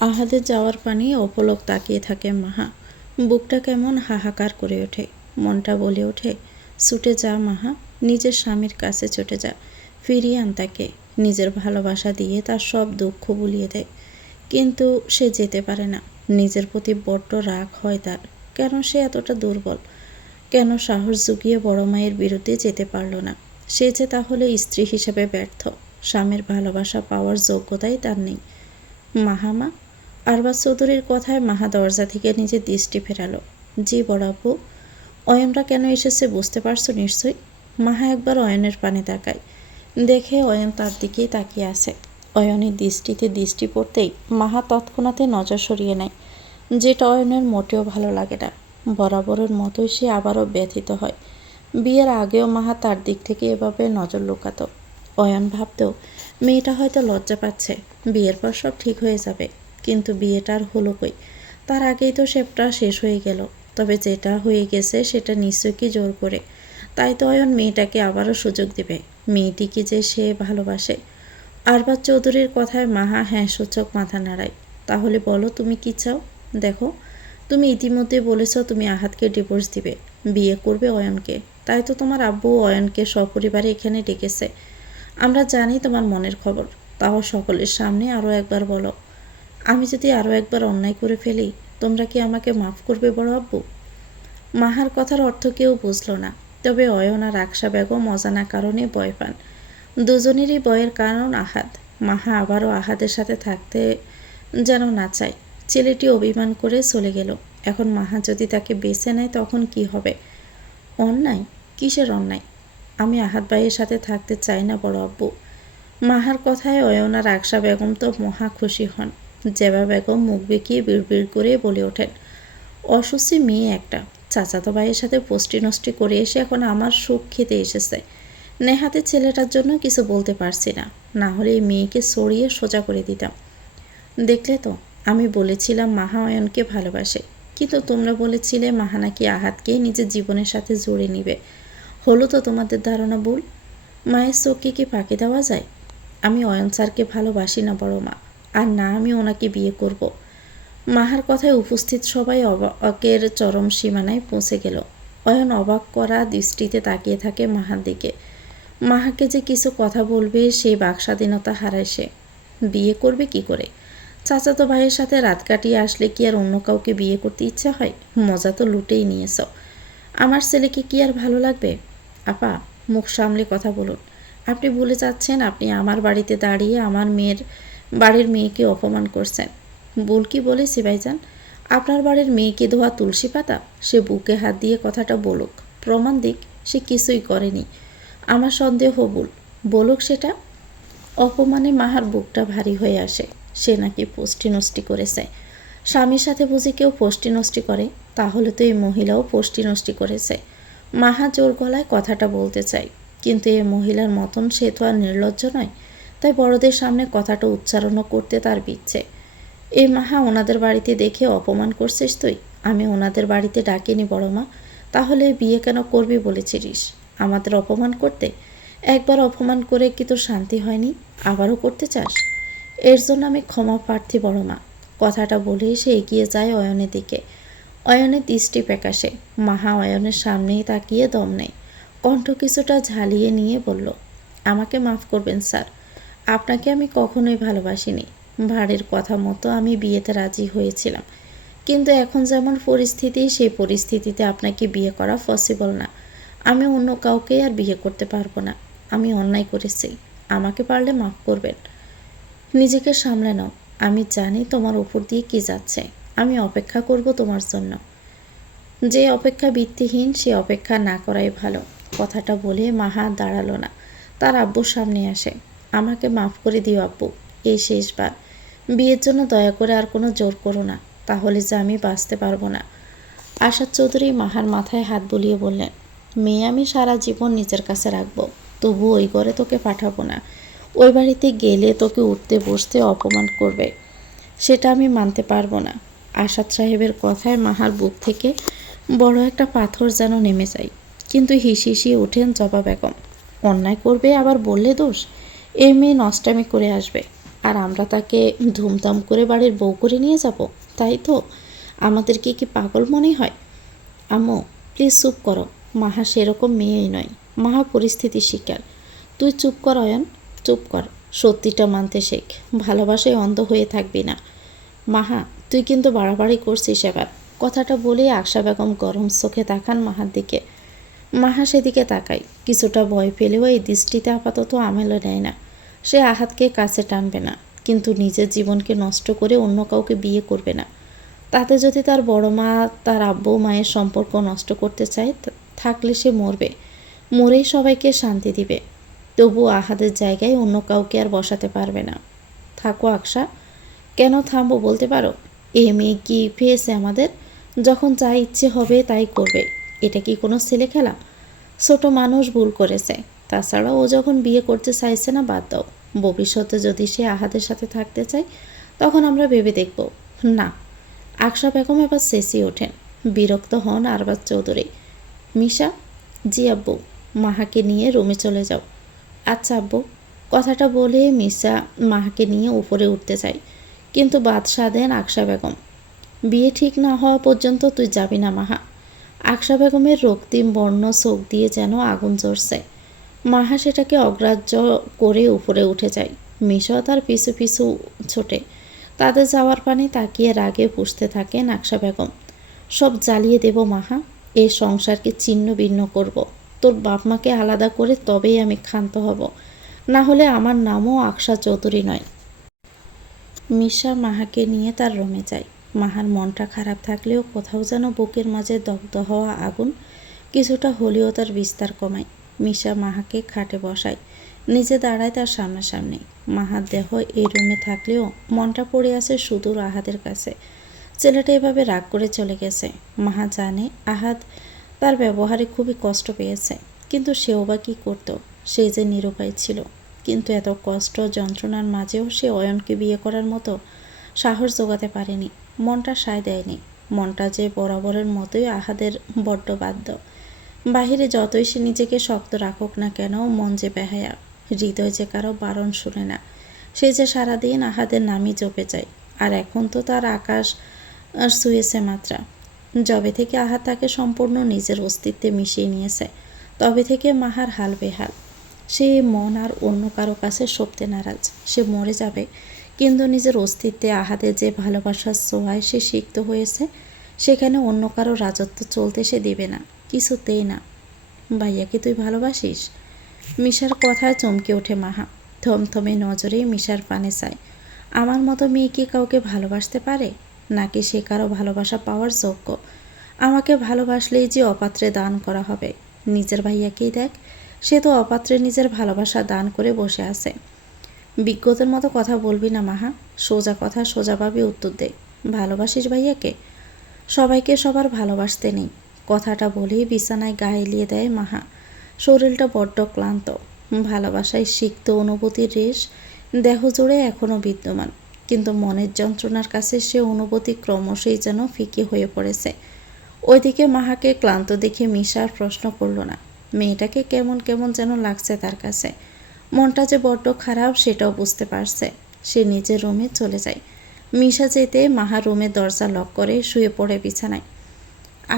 আহাদের যাওয়ার পানি অপলক তাকিয়ে থাকে মাহা। বুকটা কেমন হাহাকার করে ওঠে, মনটা বলে ওঠে, ছুটে যা মাহা, নিজের স্বামীর কাছে ছুটে যা, ফিরিয়ে আন তাকে, নিজের ভালোবাসা দিয়ে তার সব দুঃখ ভুলিয়ে দেয়। কিন্তু সে যেতে পারে না। নিজের প্রতি বড্ড রাগ হয় তার। কেন সে এতটা দুর্বল? কেন সাহস জুগিয়ে বড় মায়ের বিরুদ্ধে যেতে পারল না? সে যে তাহলে স্ত্রী হিসেবে ব্যর্থ, স্বামীর ভালোবাসা পাওয়ার যোগ্যতাই তার নেই। মাহামা আরবাজ চৌধুরীর কথায় মাহা দরজা থেকে নিজের দৃষ্টি ফেরালো। জি বড় আপু, অয়নরা কেন এসেছে বুঝতে পারছো নিশ্চয়ই? মাহা একবার অয়নের পানে তাকায়, দেখে অয়ন তার দিকেই তাকিয়ে আছে। অয়নের দৃষ্টিতে দৃষ্টি পড়তেই মাহা তৎক্ষণাতে নজর সরিয়ে নেয়, যেটা অয়নের মোটেও ভালো লাগে না। বরাবরের মতোই সে আবারও ব্যথিত হয়। বিয়ের আগেও মাহা তার দিক থেকে এভাবে নজর লুকাতো। অয়ন ভাবত মেয়েটা হয়তো লজ্জা পাচ্ছে, বিয়ের পর সব ঠিক হয়ে যাবে। কিন্তু বিয়েটার হলো কই? তার আগেই তো সেটা শেষ হয়ে গেল। তবে যেটা হয়ে গেছে সেটা নিশ্চয়ই কি জোর করে। তাই তো অয়ন মেয়েটাকে আবারও সুযোগ দিবে। মেয়েটিকে যে সে ভালোবাসে। আরবাজ চৌধুরীর কথায় মাহা হ্যাঁ সূচক মাথা নাড়ায়। তাহলে বলো তুমি কি চাও? দেখো, তুমি ইতিমধ্যে বলেছ তুমি আহাদকে ডিভোর্স দিবে, বিয়ে করবে অয়নকে। তাই তো তোমার আব্বু অয়নকে সপরিবারে এখানে ডেকেছে। আমরা জানি তোমার মনের খবর, তাও সকলের সামনে আরও একবার বলো। আমি যদি আরও একবার অন্যায় করে ফেলি, তোমরা কি আমাকে মাফ করবে বড় আব্বু? মাহার কথার অর্থ কেউ বুঝল না। তবে অয়ন আর আকশা বেগম অজানা কারণে ভয় পান। দুজনেরই ভয়ের কারণ আহাদ। মাহা আবারও আহাদের সাথে থাকতে যেন না চায়। ছেলেটি অভিমান করে চলে গেল। এখন মাহা যদি তাকে বেছে নেয় তখন কি হবে? অন্যায়? কিসের অন্যায়? আমি আহাদ ভাইয়ের সাথে থাকতে চাই না বড় আব্বু। মাহার কথায় অয়ন আর আকশা বেগম তো মহা খুশি হন। জেবা বেগম মুখ বেঁকিয়ে বিড়বিড় করে বলে ওঠেন, অসুস্থি মেয়ে একটা, চাচাতো ভাইয়ের সাথে পোস্টি নষ্টি করে এসে এখন আমার সুখ খেতে এসেছে। নেহাতে ছেলেটার জন্য কিছু বলতে পারছি না, না হলে এই মেয়েকে সরিয়ে সোজা করে দিতাম। দেখলে তো, আমি বলেছিলাম মাহা অয়নকে ভালোবাসে, কিন্তু তোমরা বলেছিলে মাহা নাকি আহাদকে নিজের জীবনের সাথে জড়ে নিবে। হলো তো তোমাদের ধারণা ভুল। মায়ের চোখকে কি ফাঁকি দেওয়া যায়? আমি অয়ন স্যারকে ভালোবাসি না বড় মা, আর না আমি ওনাকে বিয়ে করব। মাহার কথায় উপস্থিত সবাই অবাকের চরম সীমানায় পৌঁছে গেল। অয়ন অবাক করা দৃষ্টিতে তাকিয়ে থাকে মাহার দিকে। মাহাকে যে কিছু কথা বলবে সেই বাকস্বাধীনতা হারায় সে। বিয়ে করবে কি করে? চাচাতো ভাইয়ের সাথে রাত কাটিয়ে আসলে কি আর অন্য কাউকে বিয়ে করতে ইচ্ছা হয়? মজা তো লুটেই নিয়েছ। আমার ছেলেকে কি আর ভালো লাগবে? আপা, মুখ সামলে কথা বলুন। আপনি ভুলে যাচ্ছেন আপনি আমার বাড়িতে দাঁড়িয়ে আমার বাড়ির মেয়েকে অপমান করছেন। ভুল কি বলেছি ভাইজান? আপনার বাড়ির মেয়েকে ধোয়া তুলসী পাতা? সে বুকে হাত দিয়ে কথাটা বলুক, প্রমাণ দিক সে কিছুই করেনি। আমার সন্দেহ ভুল, বলুক সেটা। অপমানে মাহার বুকটা ভারী হয়ে আসে। সে নাকি পোস্টি নষ্টি করেছে। স্বামীর সাথে বুঝি কেউ পোস্টি নষ্টি করে? তাহলে তো এই মহিলাও পোস্টি নষ্টি করেছে। মাহা জোর গলায় কথাটা বলতে চায়, কিন্তু এই মহিলার মতন সে তো আর নির্লজ্জ নয়। তাই বড়দের সামনে কথাটা উচ্চারণও করতে তার বিচ্ছে। এই মাহা ওনাদের বাড়িতে দেখে অপমান করছিস তুই? আমি ওনাদের বাড়িতে ডাকিনি বড় মা। তাহলে বিয়ে কেন করবি বলেছিলিস? আমাদের অপমান করতে? একবার অপমান করে কি তোর শান্তি হয়নি? আবারও করতে চাস? এর জন্য আমি ক্ষমা প্রার্থী বড় মা। কথাটা বলে সে এগিয়ে যায় অয়নের দিকে। অয়নের দৃষ্টি প্যাকাশে। মাহা অয়নের সামনেই তাকিয়ে দম নেয়। কণ্ঠ কিছুটা ঝালিয়ে নিয়ে বলল, আমাকে মাফ করবেন স্যার, আপনাকে আমি কখনোই ভালোবাসিনি। ভাড়ের কথা মতো আমি বিয়েতে রাজি হয়েছিলাম, কিন্তু এখন যেমন পরিস্থিতি সেই পরিস্থিতিতে আপনাকে বিয়ে করা পসিবল না। আমি অন্য কাউকে আর বিয়ে করতে পারবো না। আমি অন্যায় করেছি, আমাকে পারলে মাফ করবেন। নিজেকে সামলে নাও। আমি জানি তোমার উপর দিয়ে কি যাচ্ছে। আমি অপেক্ষা করব তোমার জন্য। যে অপেক্ষা ভিত্তিহীন সে অপেক্ষা না করাই ভালো। কথাটা বলে মাহা দাঁড়ালো না, তার আব্বুর সামনে আসে। আমাকে মাফ করে দিও আব্বু, এই শেষবার। বিয়ের জন্য দয়া করে আর কোনো জোর করো না, তাহলে যে আমি বাঁচতে পারবো না। আশাদ চৌধুরী মাহার মাথায় হাত বুলিয়ে বললেন, মেয়ে আমি সারা জীবন নিজের কাছে রাখবো, তবু ওই ঘরে তোকে পাঠাবো না। ওই বাড়িতে গেলে তোকে উঠতে বসতে অপমান করবে, সেটা আমি মানতে পারবো না। আসাদ সাহেবের কথায় মাহার বুক থেকে বড় একটা পাথর যেন নেমে যায়। কিন্তু হিসিয়ে ওঠেন জবা বেগম। অন্যায় করবে আবার বললে দোষ? এই মেয়ে নষ্টামি করে আসবে। আর আমরা তাকে ধুমধাম করে বাড়ির বউ করে নিয়ে যাব, তাই তো? আমাদেরকে কি পাগল মনে হয়? আম্মু প্লিজ চুপ করো, মাহা সেরকম মেয়েই নয়, মাহা পরিস্থিতি শিকার। তুই চুপ কর অয়ন, চুপ কর, সত্যিটা মানতে শেখ, ভালোবাসায় অন্ধ হয়ে থাকবি না। মাহা তুই কিন্তু বাড়াবাড়ি করছিস এবার। কথাটা বলেই আকশা বেগম গরম চোখে তাকান মাহার দিকে। মাহা সেদিকে তাকায়, কিছুটা ভয় পেলেও এই দৃষ্টিতে আপাতত আমলে নেয় না। সে আহাতকে কাছে টানবে না, কিন্তু নিজের জীবনকে নষ্ট করে অন্য কাউকে বিয়ে করবে না। তাতে যদি তার বড় মা তার আব্বু মায়ের সম্পর্ক নষ্ট করতে চায়, থাকলে সে মরবে, মরেই সবাইকে শান্তি দিবে। তবু আহাদের জায়গায় অন্য কাউকে আর বসাতে পারবে না। থাকো আকশা। কেন থামবো বলতে পারো? এ মেয়ে কি পেয়েছে আমাদের? যখন যা ইচ্ছে হবে তাই করবে, এটা কি কোনো ছেলে খেলা? ছোট মানুষ ভুল করেছে, তাছাড়া ও যখন বিয়ে করতে চাইছে না বাদ দাও। ভবিষ্যতে যদি সে আহাদের সাথে থাকতে চায় তখন আমরা ভেবে দেখব। না। আকশা বেগম এবার চেঁচিয়ে ওঠেন, বিরক্ত হন আরবাজ চৌধুরী। মিশা। জি আব্বু। মাহাকে নিয়ে রুমে চলে যাও। আচ্ছা আব্বু। কথাটা বলে মিশা মাহাকে নিয়ে উপরে উঠতে চায়, কিন্তু বাদশা দেন আকশা বেগম। বিয়ে ঠিক না হওয়া পর্যন্ত তুই যাবি না মাহা। আকশা বেগমের রক্তিম বর্ণ চোখ দিয়ে যেন আগুন জ্বলছে। মাহা সেটাকে অগ্রাহ্য করে উপরে উঠে যায়। মিশাও তার পিছু পিছু ছোটে। তাদের যাওয়ার পানে তাকিয়ে রাগে পুষতে থাকেন আকশা বেগম। সব জ্বালিয়ে দেব মাহা, এই সংসারকে ছিন্ন ভিন্ন করব। তোর বাপ মাকে আলাদা করে তবেই আমি ক্ষান্ত হব, না হলে আমার নামও আকশা চৌধুরী নয়। মিশা মাহাকে নিয়ে তার রুমে যায়। মাহার মনটা খারাপ থাকলেও কোথাও যেন বুকের মাঝে দগ্ধ হওয়া আগুন কিছুটা হলেও তার বিস্তার কমায়। মিশা মাহাকে খাটে বসায়, নিজে দাঁড়ায় তার সামনাসামনি। মাহার দেহ এই রুমে থাকলেও মনটা পড়ে আছে সুদূর আহাদের কাছে। ছেলেটা এভাবে রাগ করে চলে গেছে। মাহা জানে আহাদ তার ব্যবহারে খুবই কষ্ট পেয়েছে, কিন্তু সেও বা কী করত? সে যে নিরুপায় ছিল। কিন্তু এত কষ্ট যন্ত্রণার মাঝেও সে অয়নকে বিয়ে করার মতো সাহস জোগাতে পারেনি, মনটা সায় দেয়নি। মনটা যে বরাবরের মতোই আহাদের বড্ড বাধ্য। বাহিরে যতই সে নিজেকে শক্ত রাখুক না কেন, মন যে বেহায়া, হৃদয় যে কারো বারণ শুনে না। সে যে সারাদিন আহাদের নামই জপে যায়। আর এখন তো তার আকাশ ছুঁয়েছে মাত্রা। যবে থেকে আহাদ তাকে সম্পূর্ণ নিজের অস্তিত্বে মিশিয়ে নিয়েছে, তবে থেকে মাহার হাল বেহাল। সে মন আর অন্য কারো কাছে সপতে নারাজ। সে মরে যাবে, কিন্তু নিজের অস্তিত্বে আহাদের যে ভালোবাসার ছোঁয়ায় সে সিক্ত হয়েছে, সেখানে অন্য কারো রাজত্ব চলতে সে দেবে না, কিছুতেই না। ভাইয়াকে তুই ভালোবাসিস? মিশার কথায় চমকে ওঠে মাহা। থমথমে নজরে মিশার পানে চায়। আমার মতো মেয়ে কি কাউকে ভালোবাসতে পারে? নাকি সে কারো ভালোবাসা পাওয়ার যোগ্য? আমাকে ভালোবাসলেই যে অপাত্রে দান করা হবে। নিজের ভাইয়াকেই দেখ, সে তো অপাত্রে নিজের ভালোবাসা দান করে বসে আছে। বিজ্ঞদের মতো কথা বলবি না মাহা, সোজা কথা সোজাভাবে উত্তর দে। ভালোবাসিস ভাইয়াকে? সবাইকে সবার ভালোবাসতে নেই। কথাটা বলেই বিছানায় গা এলিয়ে দেয় মাহা। শরীরটা বড্ড ক্লান্ত। ভালোবাসায় সিক্ত অনুভূতির রেশ দেহ জুড়ে এখনও বিদ্যমান, কিন্তু মনের যন্ত্রণার কাছে সে অনুভূতি ক্রমশই যেন ফিকে হয়ে পড়েছে। ওইদিকে মাহাকে ক্লান্ত দেখে মিশা আর প্রশ্ন করল না। মেয়েটাকে কেমন কেমন যেন লাগছে তার কাছে। মনটা যে বড্ড খারাপ সেটাও বুঝতে পারছে। সে নিজের রুমে চলে যায়। মিশা যেতে মাহা রুমের দরজা লক করে শুয়ে পড়ে বিছানায়।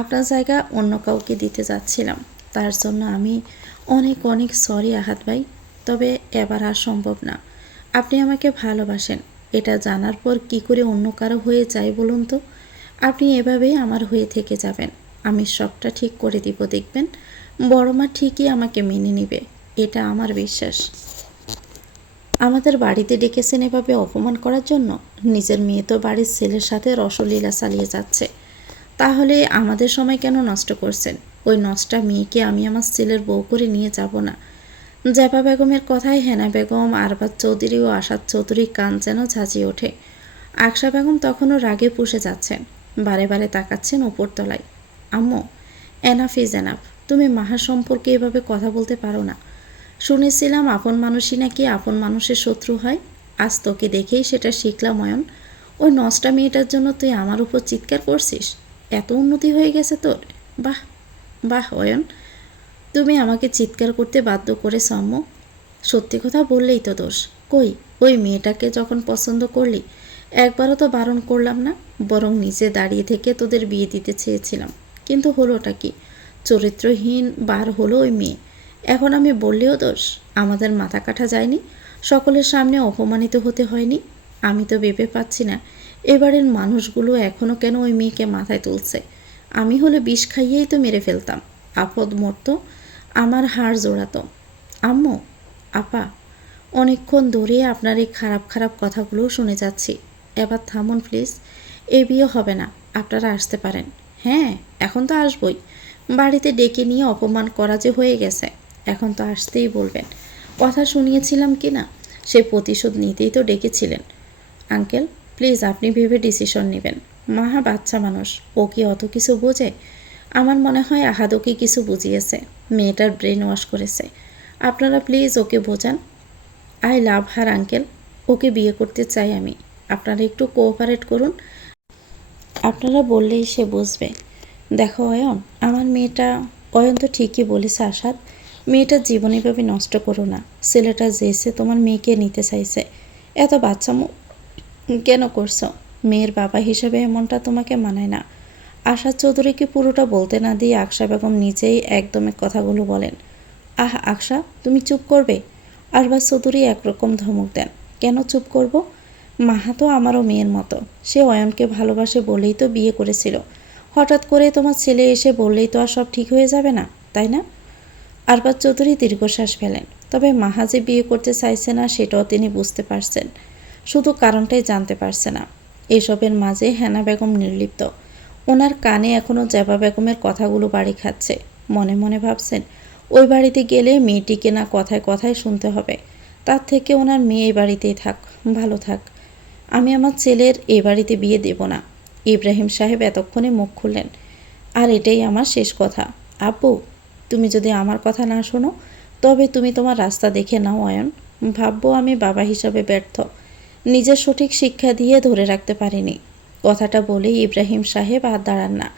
আপনার জায়গা অন্য কাউকে দিতে যাচ্ছিলাম, তার জন্য আমি অনেক অনেক সরি আহাদ ভাই, তবে এবার আর সম্ভব না। আপনি আমাকে ভালোবাসেন, এটা জানার পর কি করে অন্য কারো হয়ে যায় বলুন তো? আপনি এভাবেই আমার হয়ে থেকে যাবেন, আমি সবটা ঠিক করে দিব দেখবেন। বড় মা ঠিকই আমাকে মেনে নেবে, এটা আমার বিশ্বাস। আমাদের বাড়িতে ডেকেছেন এভাবে অপমান করার জন্য? নিজের মেয়ে তো বাড়ির ছেলের সাথে রসলীলা চালিয়ে যাচ্ছে, তাহলে আমাদের সময় কেন নষ্ট করছেন? ওই নষ্টা মেয়েকে আমি আমার ছেলের বউ করে নিয়ে যাব না। জেপা বেগমের কথায় হেনা বেগম, আরবাজ চৌধুরী ও আসাদ চৌধুরী কান যেন ঝাঁঝিয়ে ওঠে। আকশা বেগম তখনও রাগে পুষে যাচ্ছেন, বারে বারে তাকাচ্ছেন উপরতলায়। আম্মু, এনাফ ইজ এনাফ, তুমি মাহার সম্পর্কে এভাবে কথা বলতে পারো না। শুনেছিলাম আপন মানুষই নাকি আপন মানুষের শত্রু হয়, আজ তোকে দেখেই সেটা শিখলাম অয়ন। ওই নষ্টা মেয়েটার জন্য তুই আমার উপর চিৎকার করছিস? এত উন্নতি হয়ে গেছে তোর? বাহ বাহ অয়ন, তুমি আমাকে চিৎকার করতে বাধ্য করেছ আম্মু। সত্যি কথা বললেই তো দোষ, কই, ওই মেয়েটাকে যখন পছন্দ করলি একবারও তো বারণ করলাম না, বরং নিচে দাঁড়িয়ে থেকে তোদের বিয়ে দিতে চেয়েছিলাম। কিন্তু হলোটা কি? চরিত্রহীন বার হলো ওই মেয়ে। এখন আমি বললেও দোষ? আমাদের মাথা কাটা যায়নি? সকলের সামনে অপমানিত হতে হয়নি? আমি তো ভেবে পাচ্ছি না এবারের মানুষগুলো এখনও কেন ওই মেয়েকে মাথায় তুলছে। আমি হলে বিষ খাইয়েই তো মেরে ফেলতাম। আপদ মরতো, আমার হাড় জোড়াতো। আম্মু, আপা, অনেকক্ষণ ধরে আপনার এই খারাপ খারাপ কথাগুলো শুনে যাচ্ছি। এবার থামুন প্লিজ। এই বিয়ে হবে না, আপনারা আসতে পারেন। হ্যাঁ, এখন তো আসবই। বাড়িতে ডেকে নিয়ে অপমান করা যে হয়ে গেছে, এখন তো আসতেই বলবেন। কথা শুনিয়েছিলাম কি না, সে প্রতিশোধ নিতেই তো ডেকেছিলেন। আঙ্কেল, প্লিজ আপনি ভেবে ডিসিশন নেবেন। মাহা বাচ্চা মানুষ, ও কি অত কিছু বোঝে? আমার মনে হয় আহাদ ওকে কিছু বুঝিয়েছে, মেয়েটার ব্রেন ওয়াশ করেছে। আপনারা প্লিজ ওকে বোঝান। আই লাভ হার আঙ্কেল, ওকে বিয়ে করতে চাই আমি। আপনারা একটু কোঅপারেট করুন। আপনারা বললেই সে বুঝবে। দেখো অয়ন, আমার মেয়েটা, অয়ন তো ঠিকই বলেছে আসাদ, মেয়েটার জীবন এভাবে নষ্ট করো না। ছেলেটা যেছে তোমার মেয়েকে নিতে চাইছে, এত বাচ্চামো কেন করছো? মেয়ের বাবা হিসেবে এমনটা তোমাকে মানায় না। আশাদ চৌধুরীকে পুরোটা বলতে না দিয়ে আকশা বেগম নিজেই একদমে কথাগুলো বলেন। আহ আকশা, তুমি চুপ করবে? আরবাজ চৌধুরী একরকম ধমক দেন। কেন চুপ করব? মাহা তো আমারও মেয়ের মতো, সে অয়নকে ভালোবাসে বলেই তো বিয়ে করেছিল। হঠাৎ করে তোমার ছেলে এসে বললেই তো আর সব ঠিক হয়ে যাবে না, তাই না? আরবাজ চৌধুরী দীর্ঘশ্বাস ফেলেন। তবে মাহা যে বিয়ে করতে চাইছে না সেটাও তিনি বুঝতে পারছেন, শুধু কারণটাই জানতে পারছে না। এসবের মাঝে হেনা বেগম নির্লিপ্ত। ওনার কানে এখনও জেবা বেগমের কথাগুলো বাড়ি খাচ্ছে। মনে মনে ভাবছেন, ওই বাড়িতে গেলে মেয়েটিকে না কথায় কথায় শুনতে হবে। তার থেকে ওনার মেয়ে এই বাড়িতেই থাক, ভালো থাক। আমি আমার ছেলের এ বাড়িতে বিয়ে দেব না। ইব্রাহিম সাহেব এতক্ষণে মুখ খুললেন। আর এটাই আমার শেষ কথা। আব্বু, তুমি যদি আমার কথা না শোনো তবে তুমি তোমার রাস্তা দেখে নাও অয়ন। ভাববো আমি বাবা হিসাবে ব্যর্থ, নিজের সঠিক শিক্ষা দিয়ে ধরে রাখতে পারিনি। কথাটা বলেই ইব্রাহিম সাহেব আর দাঁড়ান না।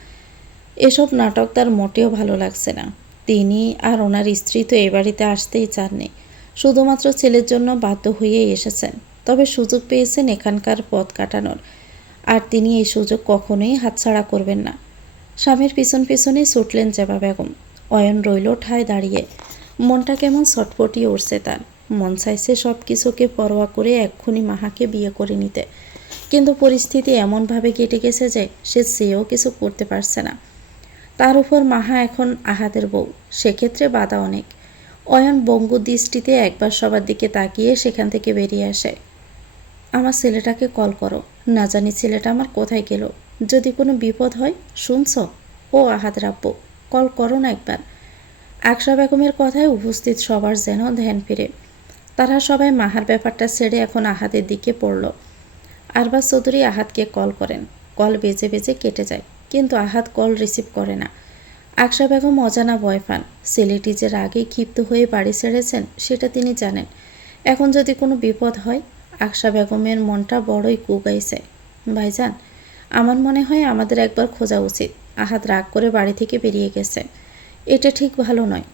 এসব নাটক তার মোটেও ভালো লাগছে না। তিনি আর ওনার স্ত্রী তো এ বাড়িতে আসতেই চাননি, শুধুমাত্র ছেলের জন্য বাধ্য হয়েই এসেছেন। তবে সুযোগ পেয়েছেন এখানকার পথ কাটানোর, আর তিনি এই সুযোগ কখনোই হাতছাড়া করবেন না। স্বামীর পিছন পিছনেই ছুটলেন জেবা বেগম। অয়ন রইল ঠায় দাঁড়িয়ে। মনটা কেমন ছটপটিয়ে উঠছে তার। মন চাইছে সব কিছুকে পরোয়া করে এক্ষুনি মাহাকে বিয়ে করে নিতে, কিন্তু পরিস্থিতি এমনভাবে কেটে গেছে যে সে চেয়েও কিছু করতে পারছে না। তার উপর মাহা এখন আহাদের বউ, সেক্ষেত্রে বাধা অনেক। অয়ন বঙ্গু দৃষ্টিতে একবার সবার দিকে তাকিয়ে সেখান থেকে বেরিয়ে আসে। আমার ছেলেটাকে কল করো, না জানি ছেলেটা আমার কোথায় গেল। যদি কোনো বিপদ হয়, শুনছ? ও আহাদ রাব্বু, কল করো না একবার। আকশা বেগমের কথায় উপস্থিত সবার যেন ধ্যান ফিরে। তারা সবাই মাহার ব্যাপারটা ছেড়ে এখন আহাদের দিকে পড়ল। আরবাজ চৌধুরী আহাদকে কল করেন। কল বেজে বেজে কেটে যায়, কিন্তু আহাদ কল রিসিভ করে না। আকশা বেগম অজানা ভয় পান। ছেলেটি যে রাগে ক্ষিপ্ত হয়ে বাড়ি ছেড়েছেন সেটা তিনি জানেন। এখন যদি কোনো বিপদ হয়। আকশা বেগমের মনটা বড়ই কুগাইছে। ভাইজান, আমার মনে হয় আমাদের একবার খোঁজা উচিত। আহাদ রাগ করে বাড়ি থেকে বেরিয়ে গেছে, এটা ঠিক ভালো নয়।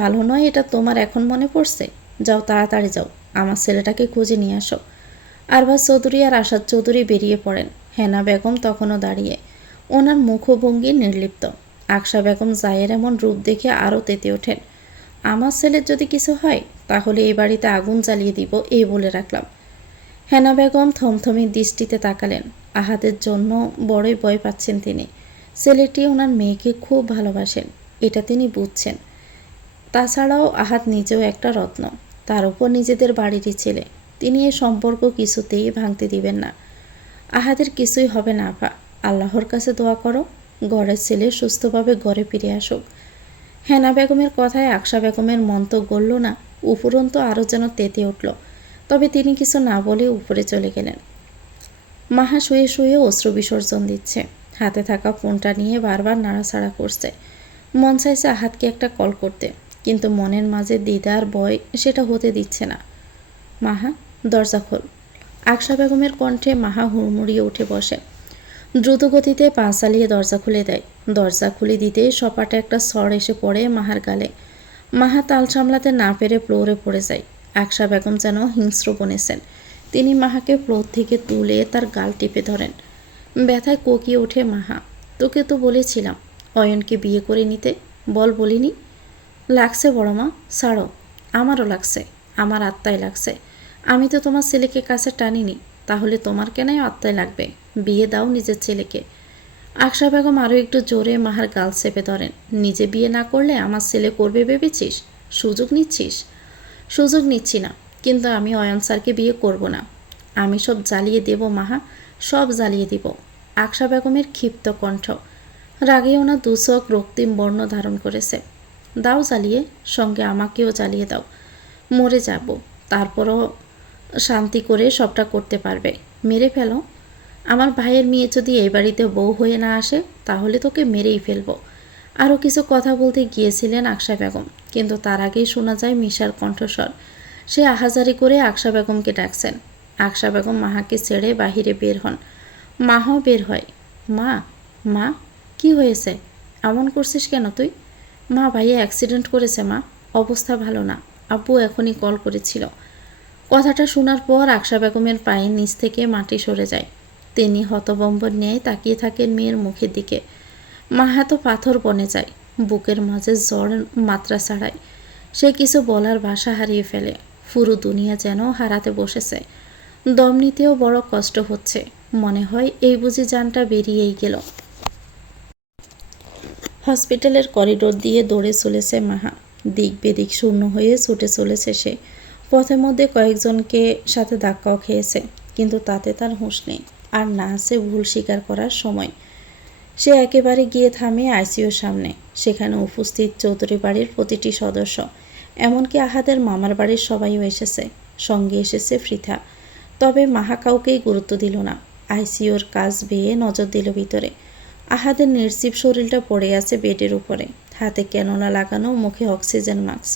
ভালো নয় এটা তোমার এখন মনে পড়ছে? যাও, তাড়াতাড়ি যাও, আমার ছেলেটাকে খুঁজে নিয়ে আসো। আরবাজ চৌধুরী আর আসাদ চৌধুরী বেরিয়ে পড়েন। হেনা বেগম তখনও দাঁড়িয়ে, ওনার মুখভঙ্গি নির্লিপ্ত। আকশা বেগম জায়ের এমন রূপ দেখে আরও তেতে ওঠেন। আমার ছেলের যদি কিছু হয় তাহলে এই বাড়িতে আগুন জ্বালিয়ে দিব, এই বলে রাখলাম। হেনা বেগম থমথমে দৃষ্টিতে তাকালেন। আহাদের জন্য বড়ই ভয় পাচ্ছেন তিনি। ছেলেটি ওনার মেয়েকে খুব ভালোবাসেন, এটা তিনি বুঝছেন। তাছাড়াও আহাদ নিজেও একটা রত্ন, তার উপর নিজেদের বাড়িরই ছেলে। তিনি এই সম্পর্ক কিছুতেই ভাঙতে দিবেন না। আহাদের কিছুই হবে না আপা, আল্লাহর কাছে দোয়া করো ঘরের ছেলে সুস্থভাবে ঘরে ফিরে আসুক। হেনা বেগমের কথায় আকশা বেগমের মন তো গড়ল না, উপরন্ত আরও যেন তেতে উঠল। তবে তিনি কিছু না বলে উপরে চলে গেলেন। মাহা শুয়ে শুয়ে অশ্রু বিসর্জন দিচ্ছে, হাতে থাকা ফোনটা নিয়ে বারবার নাড়াচাড়া করছে। মন চাইছে আহাদকে একটা কল করতে, কিন্তু মনের মাঝে দ্বিধার ভয় সেটা হতে দিচ্ছে না। মাহা, দরজা খোল। আকশা বেগমের কণ্ঠে মাহা হুড়মুড়িয়ে উঠে বসে। দ্রুত গতিতে পা চালিয়ে দরজা খুলে দেয়। দরজা খুলে দিতেই সপাটে একটা সর এসে পড়ে মাহার গালে। মাহা তাল সামলাতে না পেরে ফ্লোরে পড়ে যায়। আকশা বেগম যেন হিংস্র বনেছেন। তিনি মাহাকে ফ্লোর থেকে তুলে তার গাল টিপে ধরেন। ব্যথায় কোকিয়ে ওঠে মাহা। তোকে তো বলেছিলাম অয়নকে বিয়ে করে নিতে, বল বলিনি? লাগছে বড় মা, ছাড়ো। আমারও লাগছে, আমার আত্মায় লাগছে। আমি তো তোমার ছেলেকে কাছে টানিনি, তাহলে তোমার কেনই আত্মায় লাগবে? বিয়ে দাও নিজের ছেলেকে। আকশা বেগম আরও একটু জোরে মাহার গাল চেপে ধরেন। নিজে বিয়ে না করলে আমার ছেলে করবে ভেবেছিস? সুযোগ নিচ্ছিস? সুযোগ নিচ্ছি না, কিন্তু আমি অয়ন স্যারকে বিয়ে করব না। আমি সব জ্বালিয়ে দেব মাহা, সব জ্বালিয়ে দিব। আকশা বেগমের ক্ষিপ্ত কণ্ঠ। রাগে ওনার দুচোখ রক্তিম বর্ণ ধারণ করেছে। দাও জ্বালিয়ে, সঙ্গে আমাকেও জ্বালিয়ে দাও। মরে যাব, তারপরও শান্তি করে সবটা করতে পারবে। মেরে ফেলো। আমার ভাইয়ের মেয়ে যদি এই বাড়িতে বউ হয়ে না আসে, তাহলে তোকে মেরেই ফেলবো। আরও কিছু কথা বলতে গিয়েছিলেন আকশা বেগম, কিন্তু তার আগেই শোনা যায় মিশার কণ্ঠস্বর। সে আহাজারি করে আকশা বেগমকে ডাকছেন। আকশা বেগম মাহাকে ছেড়ে বাহিরে বের হন। মাও বের হয়। মা, মা, কি হয়েছে? এমন করছিস কেন তুই? মা, ভাইয়া অ্যাক্সিডেন্ট করেছে মা, অবস্থা ভালো না। আব্বু এখনই কল করেছিল। কথাটা শোনার পর আকশা বেগমের পায়ের নিচ থেকে মাটি সরে যায়। তিনি হতবম্বর ন্যায় তাকিয়ে থাকেন মেয়ের মুখের দিকে। মাহা তো পাথর বনে যায়, বুকের মাঝে জ্বর মাত্রা ছাড়ায়। সে কিছু বলার ভাষা হারিয়ে ফেলে। পুরো দুনিয়া যেন হারাতে বসেছে। দম নিতেও বড় কষ্ট হচ্ছে। মনে হয় এই বুঝি জানটা বেরিয়েই গেল। হসপিটালের করিডোর দিয়ে দৌড়ে চলেছে মাহা। দিক বেদিক শূন্য হয়ে ছুটে চলেছে সে। পথের মধ্যে কয়েকজনকে সাথে ধাক্কাও খেয়েছে, কিন্তু তাতে তার হুঁশ নেই, আর না আছে ভুল স্বীকার করার সময়। সে একেবারে গিয়ে থামে আইসিইউর সামনে। সেখানে উপস্থিত চৌধুরী বাড়ির প্রতিটি সদস্য, এমনকি আহাদের মামার বাড়ির সবাইও এসেছে। সঙ্গে এসেছে পৃথা। তবে মাহা কাউকেই গুরুত্ব দিল না। আইসিইউর কাজ বেয়ে নজর দিল ভিতরে। আহাদের নির্জীব শরীরটা পড়ে আছে বেডের উপরে, হাতে ক্যানোলা লাগানো, মুখে অক্সিজেন মাস্ক।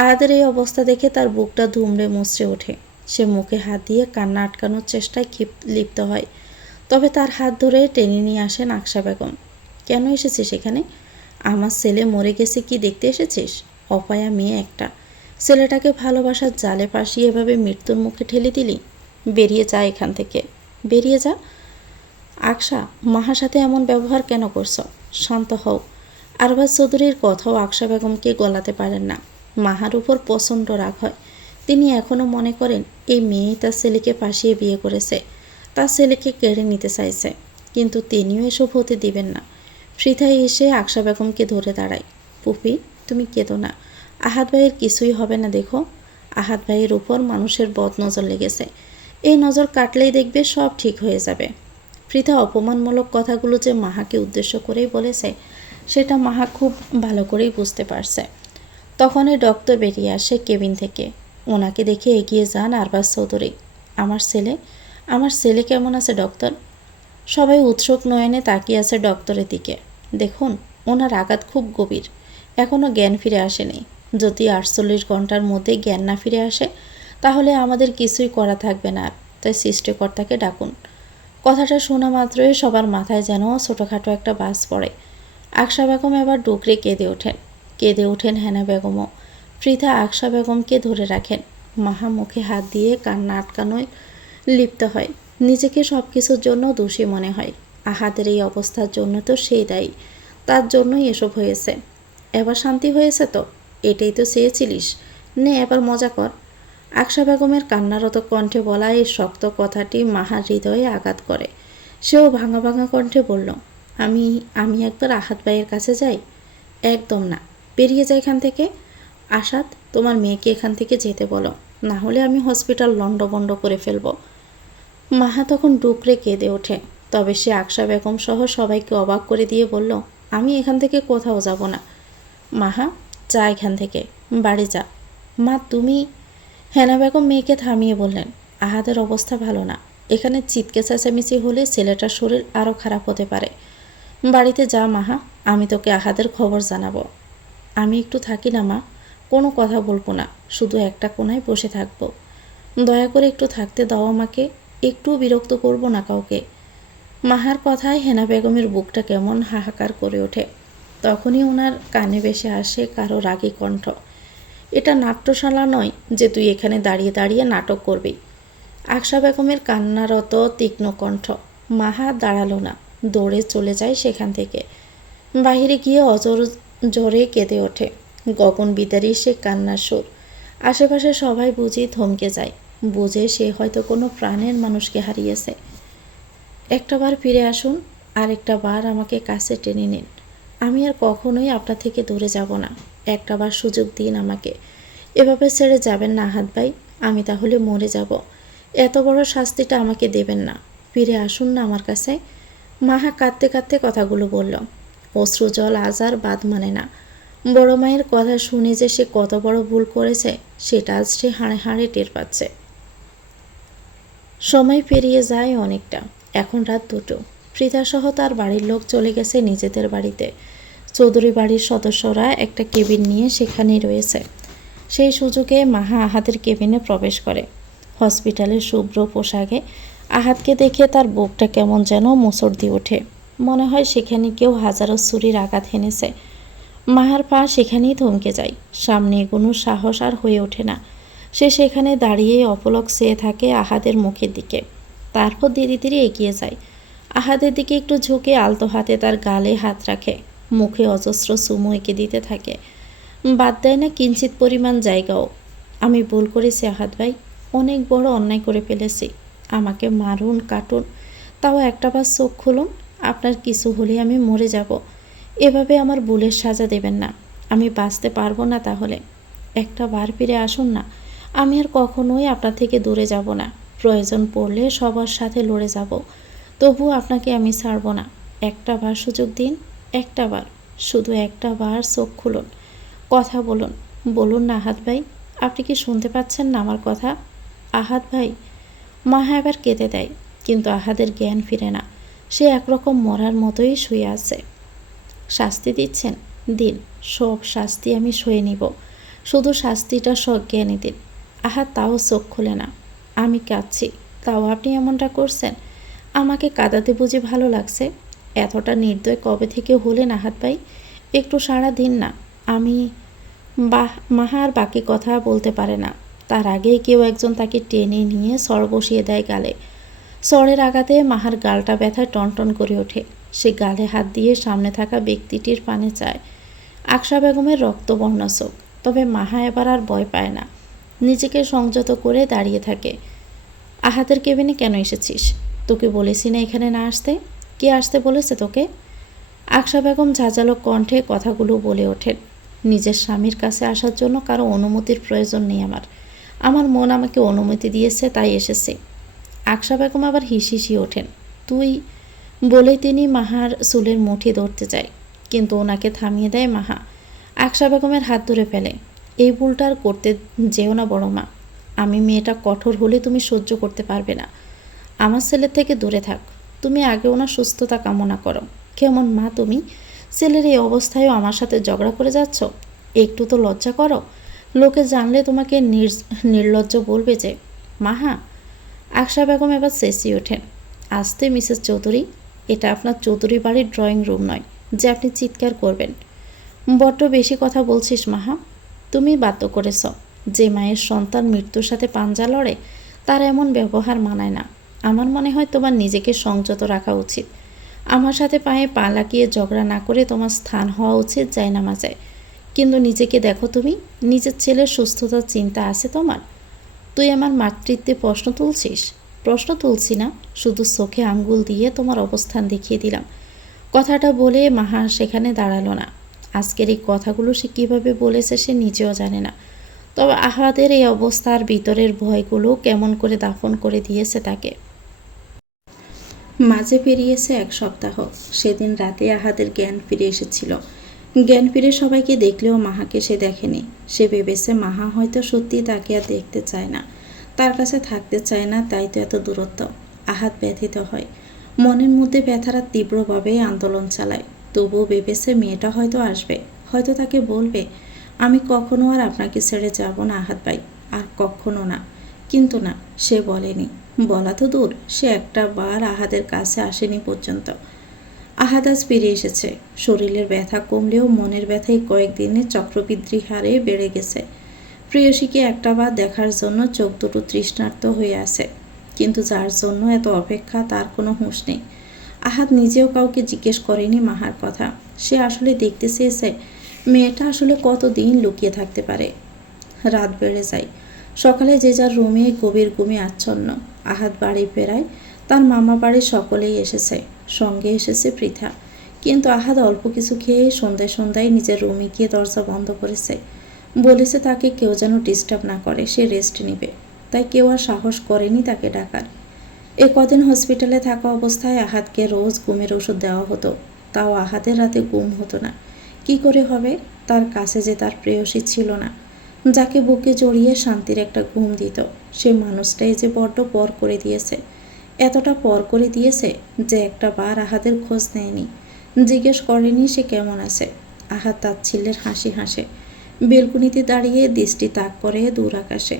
আহাদের এই অবস্থা দেখে তার বুকটা ধুমড়ে মুচড়ে ওঠে। সে মুখে হাত দিয়ে কান্না আটকানোর চেষ্টায় লিপ্ত হয়। তবে তার হাত ধরে টেনে নিয়ে আসেন আকশা বেগম। কেন এসেছিস এখানে? আমার ছেলে মরে গেছে কি দেখতে এসেছিস? অপায়া মেয়ে একটা। ছেলেটাকে ভালোবাসার জালে ফাঁসিয়ে এভাবে মৃত্যুর মুখে ঠেলে দিলি? বেরিয়ে যা এখান থেকে, বেরিয়ে যা। আকশা, মাহার সাথে এমন ব্যবহার কেন করছ? শান্ত হও। আরবাজ চৌধুরীর কথাও আকশা বেগমকে গলাতে পারেন না। মাহার উপর প্রচণ্ড রাগ হয়। তিনি এখনও মনে করেন এই মেয়ে তার ছেলেকে ফাঁসিয়ে বিয়ে করেছে, তার ছেলেকে কেড়ে নিতে চাইছে, কিন্তু তিনিও এসব হতে দিবেন না। পৃথায় এসে আকশা বেগমকে ধরে দাঁড়ায়। পুপি, তুমি কেঁদো না। আহাদ ভাইয়ের কিছুই হবে না দেখো। আহাদ ভাইয়ের উপর মানুষের বদ নজর লেগেছে। এই নজর কাটলেই দেখবে সব ঠিক হয়ে যাবে। পৃথা অপমানমূলক কথাগুলো যে মাহাকে উদ্দেশ্য করেই বলেছে, সেটা মাহা খুব ভালো করেই বুঝতে পারছে। তখনই ডক্টর বেরিয়ে আসে কেবিন থেকে। ওনাকে দেখে এগিয়ে যান আরবাজ চৌধুরী। আমার ছেলে কেমন আছে ডক্টর? সবাই উৎসুক নয়নে তাকিয়ে আছে ডক্টরের দিকে। দেখুন, ওনার আঘাত খুব গভীর, এখনও জ্ঞান ফিরে আসেনি। যদি 48 ঘন্টার মধ্যে জ্ঞান না ফিরে আসে, তাহলে আমাদের কিছুই করা থাকবে না। আর তাই সৃষ্টিকর্তাকে ডাকুন। কথাটা শোনা মাত্রই সবার মাথায় যেন ছোটোখাটো একটা বাস পড়ে। আকশা বেগম এবার ডুকরে কেঁদে ওঠেন হেনা বেগমও। পৃথা আকশা বেগমকে ধরে রাখেন। মাহা মুখে হাত দিয়ে কান্না আটকানোয় লিপ্ত হয়। নিজেকে সব কিছুর জন্য দোষী মনে হয়। আহাদের এই অবস্থার জন্য তো সেই দায়ী, তার জন্যই এসব হয়েছে। এবার শান্তি হয়েছে তো? এটাই তো চেয়েছিলিস, নে এবার মজা কর। আকশা বেগমের কান্নারত কণ্ঠে বলা এই শক্ত কথাটি মাহার হৃদয়ে আঘাত করে। সেও ভাঙা ভাঙা কণ্ঠে বলল, আমি আমি একবার আহাদ ভাইয়ের কাছে যাই? একদম না, বেরিয়ে যাই এখান থেকে। আসাদ, তোমার মেয়েকে এখান থেকে যেতে বলো, না হলে আমি হসপিটাল লণ্ডভণ্ড করে ফেলবো। মাহা তখন ডুকরে কেঁদে ওঠে। তবে সে আকশা বেগম সহ সবাইকে অবাক করে দিয়ে বলল, আমি এখান থেকে কোথাও যাব না। মাহা, যা এখান থেকে, বাড়ি যা। মা, তুমি? হেনা বেগম মেয়েকে থামিয়ে বললেন, আহাদের অবস্থা ভালো না। এখানে চিৎকে চেঁচামেচি হলে ছেলেটার শরীর আরও খারাপ হতে পারে। বাড়িতে যা মাহা, আমি তোকে আহাদের খবর জানাবো। আমি একটু থাকি না মা, কোনো কথা বলবো না, শুধু একটা কোনায় বসে থাকবো। দয়া করে একটু থাকতে দাও আমাকে, একটু বিরক্ত করব না কাউকে। মাহার কথায় হেনা বেগমের বুকটা কেমন হাহাকার করে ওঠে। তখনই ওনার কানে ভেসে আসে কারো রাগী কণ্ঠ, এটা নাট্যশালা নয় যে তুই এখানে দাঁড়িয়ে দাঁড়িয়ে নাটক করবি। আকশা বেগমের কান্নারত তীক্ষ্ণ কণ্ঠ। মাহা দাঁড়ালো না, দৌড়ে চলে যায় সেখান থেকে। বাহিরে গিয়ে অজর জোরে কেঁদে ওঠে। গগন বিদারী সে কান্নার সুর। আশেপাশে সবাই বুঝি থমকে যায়, বুঝে সে হয়তো কোনো প্রাণের মানুষকে হারিয়েছে। একটাবার ফিরে আসুন, আরেকটা বার আমাকে কাছে টেনে নিন। আমি আর কখনোই আপনার থেকে দূরে যাব না। একটাবার সুযোগ দিন আমাকে। এভাবে ছেড়ে যাবেন না আহাদ ভাই, আমি তাহলে মরে যাব। এত বড় শাস্তিটা আমাকে দেবেন না। ফিরে আসুন না আমার কাছে। মাহা কাঁদতে কাঁদতে কথাগুলো বলল। অশ্রুজল আজ আর বাদ মানে না। বড় মায়ের কথা শুনে যে সে কত বড় ভুল করেছে সেটা আজ সে হাড়ে হাড়ে টের পাচ্ছে। সময় পেরিয়ে যায় অনেকটা। এখন রাত 2টো। পৃথাসহ তার বাড়ির লোক চলে গেছে নিজেদের বাড়িতে। চৌধুরী বাড়ির সদস্যরা একটা কেবিন নিয়ে সেখানেই রয়েছে। সেই সুযোগে মাহা আহাদের কেবিনে প্রবেশ করে। হসপিটালের শুভ্র পোশাকে আহাদকে দেখে তার বুকটা কেমন যেন মোচড় দিয়ে ওঠে। মনে হয় সেখানে কেউ হাজারো ছুরির আঘাত হেনেছে। মাহার পা সেখানেই থমকে যায়। সামনে এগোনোর সাহস আর হয়ে ওঠে না। সে সেখানে দাঁড়িয়ে অপলক চেয়ে থাকে আহাদের মুখের দিকে। তারপর ধীরে ধীরে এগিয়ে যায়। আহাদের দিকে একটু ঝুঁকে আলতো হাতে তার গালে হাত রাখে। মুখে অজস্র চুমু এঁকে দিতে থাকে। বাদ দেয় না কিঞ্চিত পরিমাণ জায়গাও। আমি ভুল করেছি আহাদ ভাই, অনেক বড় অন্যায় করে ফেলেছি। আমাকে মারুন কাটুন, তাও একটাবার চোখ খুলুন। আপনার কিছু হলে আমি মরে যাব। এভাবে আমার ভুলের সাজা দেবেন না। আমি বাঁচতে পারবো না তাহলে। একটা বার ফিরে আসুন না, আমি আর কখনোই আপনার থেকে দূরে যাব না। প্রয়োজন পড়লে সবার সাথে লড়ে যাব, তবুও আপনাকে আমি ছাড়ব না। একটা বার সুযোগ দিন, একটা বার, শুধু একটা বার চোখ খুলুন, কথা বলুন। বলুন না আহাদ ভাই, আপনি কি শুনতে পাচ্ছেন না আমার কথা? আহাদ ভাই। মাহা এবার কেঁদে দেয়, কিন্তু আহাদের জ্ঞান ফিরে না। সে একরকম মরার মতোই শুয়ে আছে। শাস্তি দিচ্ছেন? দিন, সব শাস্তি আমি সয়ে নিব, শুধু শাস্তিটা সজ্ঞানে দিন। আহাদ তাও চোখ খুলে না। আমি কাঁদছি, তাও আপনি এমনটা করছেন? আমাকে কাঁদাতে বুঝি ভালো লাগছে? এতটা নির্দয় কবে থেকে হলেন আহাদ ভাই? একটু সাড়া দিন না। আমি মাহা আর বাকি কথা বলতে পারে না। তার আগেই কেউ একজন তাকে টেনে নিয়ে সর বসিয়ে দেয় গালে। সরের আঘাতে মাহার গালটা ব্যথায় টনটন করে ওঠে। সে গালে হাত দিয়ে সামনে থাকা ব্যক্তিটির পানে চায়। আকশা বেগমের রক্তবর্ণ চোখ। তবে মাহা এবার আর ভয় পায় না। নিজেকে সংযত করে দাঁড়িয়ে থাকে। আহাদের কেবিনে কেন এসেছিস? তোকে বলেছি না এখানে না আসতে? কে আসতে বলেছে তোকে? আকশা বেগম ঝাঁঝালো কণ্ঠে কথাগুলো বলে ওঠেন। নিজের স্বামীর কাছে আসার জন্য কারো অনুমতির প্রয়োজন নেই আমার। আমার মন আমাকে অনুমতি দিয়েছে, তাই এসেছে। আকশা বেগম আবার হিসিসি ওঠেন। তুই বলেই তিনি মাহার চুলের মুঠি ধরতে যায়, কিন্তু ওনাকে থামিয়ে দেয় মাহা। আকশা বেগমের হাত ধরে ফেলে। এই ভুলটা আর করতে যেও না বড় মা। আমি মেয়েটা কঠোর হলে তুমি সহ্য করতে পারবে না। আমার ছেলের থেকে দূরে থাক। তুমি আগে ওনার সুস্থতা কামনা করো। কেমন মা তুমি? ছেলের এই অবস্থায়ও আমার সাথে ঝগড়া করে যাচ্ছ? একটু তো লজ্জা করো। লোকে জানলে তোমাকে নির্লজ্জ বলবে যে। মাহা। আকশা বেগম এবার চেঁচিয়ে ওঠেন। আস্তে মিসেস চৌধুরী, এটা আপনার চৌধুরী বাড়ির ড্রয়িং রুম নয় যে আপনি চিৎকার করবেন। বড্ড বেশি কথা বলছিস মাহা। তুমি বাধ্য করেছ। যে মায়ের সন্তান মৃত্যুর সাথে পাঞ্জা লড়ে, তার এমন ব্যবহার মানায় না। আমার মনে হয় তোমার নিজেকে সংযত রাখা উচিত। আমার সাথে পায়ে পা লাগিয়ে ঝগড়া না করে তোমার স্থান হওয়া উচিত জায়নামাজে। কিন্তু নিজেকে দেখো তুমি, নিজের ছেলের সুস্থতার চিন্তা আছে তোমার? তুই আমার মাতৃত্বে প্রশ্ন তুলছিস? প্রশ্ন তুলছি না, শুধু চোখে আঙ্গুল দিয়ে তোমার অবস্থান দেখিয়ে দিলাম। কথাটা বলে মাহা সেখানে দাঁড়ালো না। আজকের এই কথাগুলো সে কীভাবে বলেছে সে নিজেও জানে না। তবে আহাদের এই অবস্থার ভিতরের ভয়গুলো কেমন করে দাফন করে দিয়েছে তাকে। মাঝে পেরিয়েছে 1 সপ্তাহ। সেদিন রাতে আহাদের জ্ঞান ফিরে এসেছিল। জ্ঞান ফিরে সবাইকে দেখলেও মাহাকে সে দেখেনি। সে ভেবেছে মাহা হয়তো সত্যি তাকে আর দেখতে চায় না, তার কাছে থাকতে চায় না, তাই তো এত দূরত্ব। আহাদ ব্যথিত হয়। মনের মধ্যে ব্যথারা তীব্রভাবে আন্দোলন চালায়। তবুও ভেবেছে মেয়েটা হয়তো আসবে, হয়তো তাকে বলবে, আমি কখনো আর আপনাকে ছেড়ে যাব না আহাদ ভাই, আর কখনো না। কিন্তু না, সে বলেনি। বলা তো দূর, সে একটা বার আহাদের কাছে আসেনি পর্যন্ত। আহাদ আজ ফিরে এসেছে। শরীরের ব্যথা কমলেও মনের ব্যথাই কয়েকদিনে চক্রবৃদ্ধি হারে বেড়ে গেছে। প্রেয়সীকে একটাবার দেখার জন্য চোখ দুটো তৃষ্ণার্ত হয়ে আছে, কিন্তু যার জন্য এত অপেক্ষা তার কোনো হুঁশ নেই। আহাদ নিজেও কাউকে জিজ্ঞেস করেনি মাহার কথা। সে আসলে দেখতে চেয়েছে মেয়েটা আসলে কতদিন লুকিয়ে থাকতে পারে। রাত বেড়ে যায়। সকালে যে যার রুমে গভীর ঘুমে আচ্ছন্ন। আহাদ বাড়ি ফেরায় তার মামা বাড়ির সকলেই এসেছে, সঙ্গে এসেছে পৃথা। কিন্তু আহাদ অল্প কিছু খেয়ে সন্ধ্যায় নিজের রুমে গিয়ে দরজা বন্ধ করেছে। বলেছে তাকে কেউ যেন ডিস্টার্ব না করে, সে রেস্ট নেবে। তাই কেউ আর সাহস করেনি তাকে ডাকার। এ কদিন হসপিটালে থাকা অবস্থায় আহাদকে রোজ ঘুমের ওষুধ দেওয়া হতো, তাও আহাদের রাতে ঘুম হতো না। কি করে হবে? তার কাছে যে তার প্রেয়সী ছিল না, যাকে বুকে জড়িয়ে শান্তির একটা ঘুম দিত। সে মানুষটাই যে বড্ড পর করে দিয়েছে, এতটা পর করে দিয়েছে যে একটা বার আহাদের খোঁজ নেয়নি, জিজ্ঞেস করেনি সে কেমন আছে। আহাদ তাচ্ছিল্যের হাসি হাসে, বেলকুনিতে দাঁড়িয়ে দৃষ্টি তাক করে দূর আকাশে।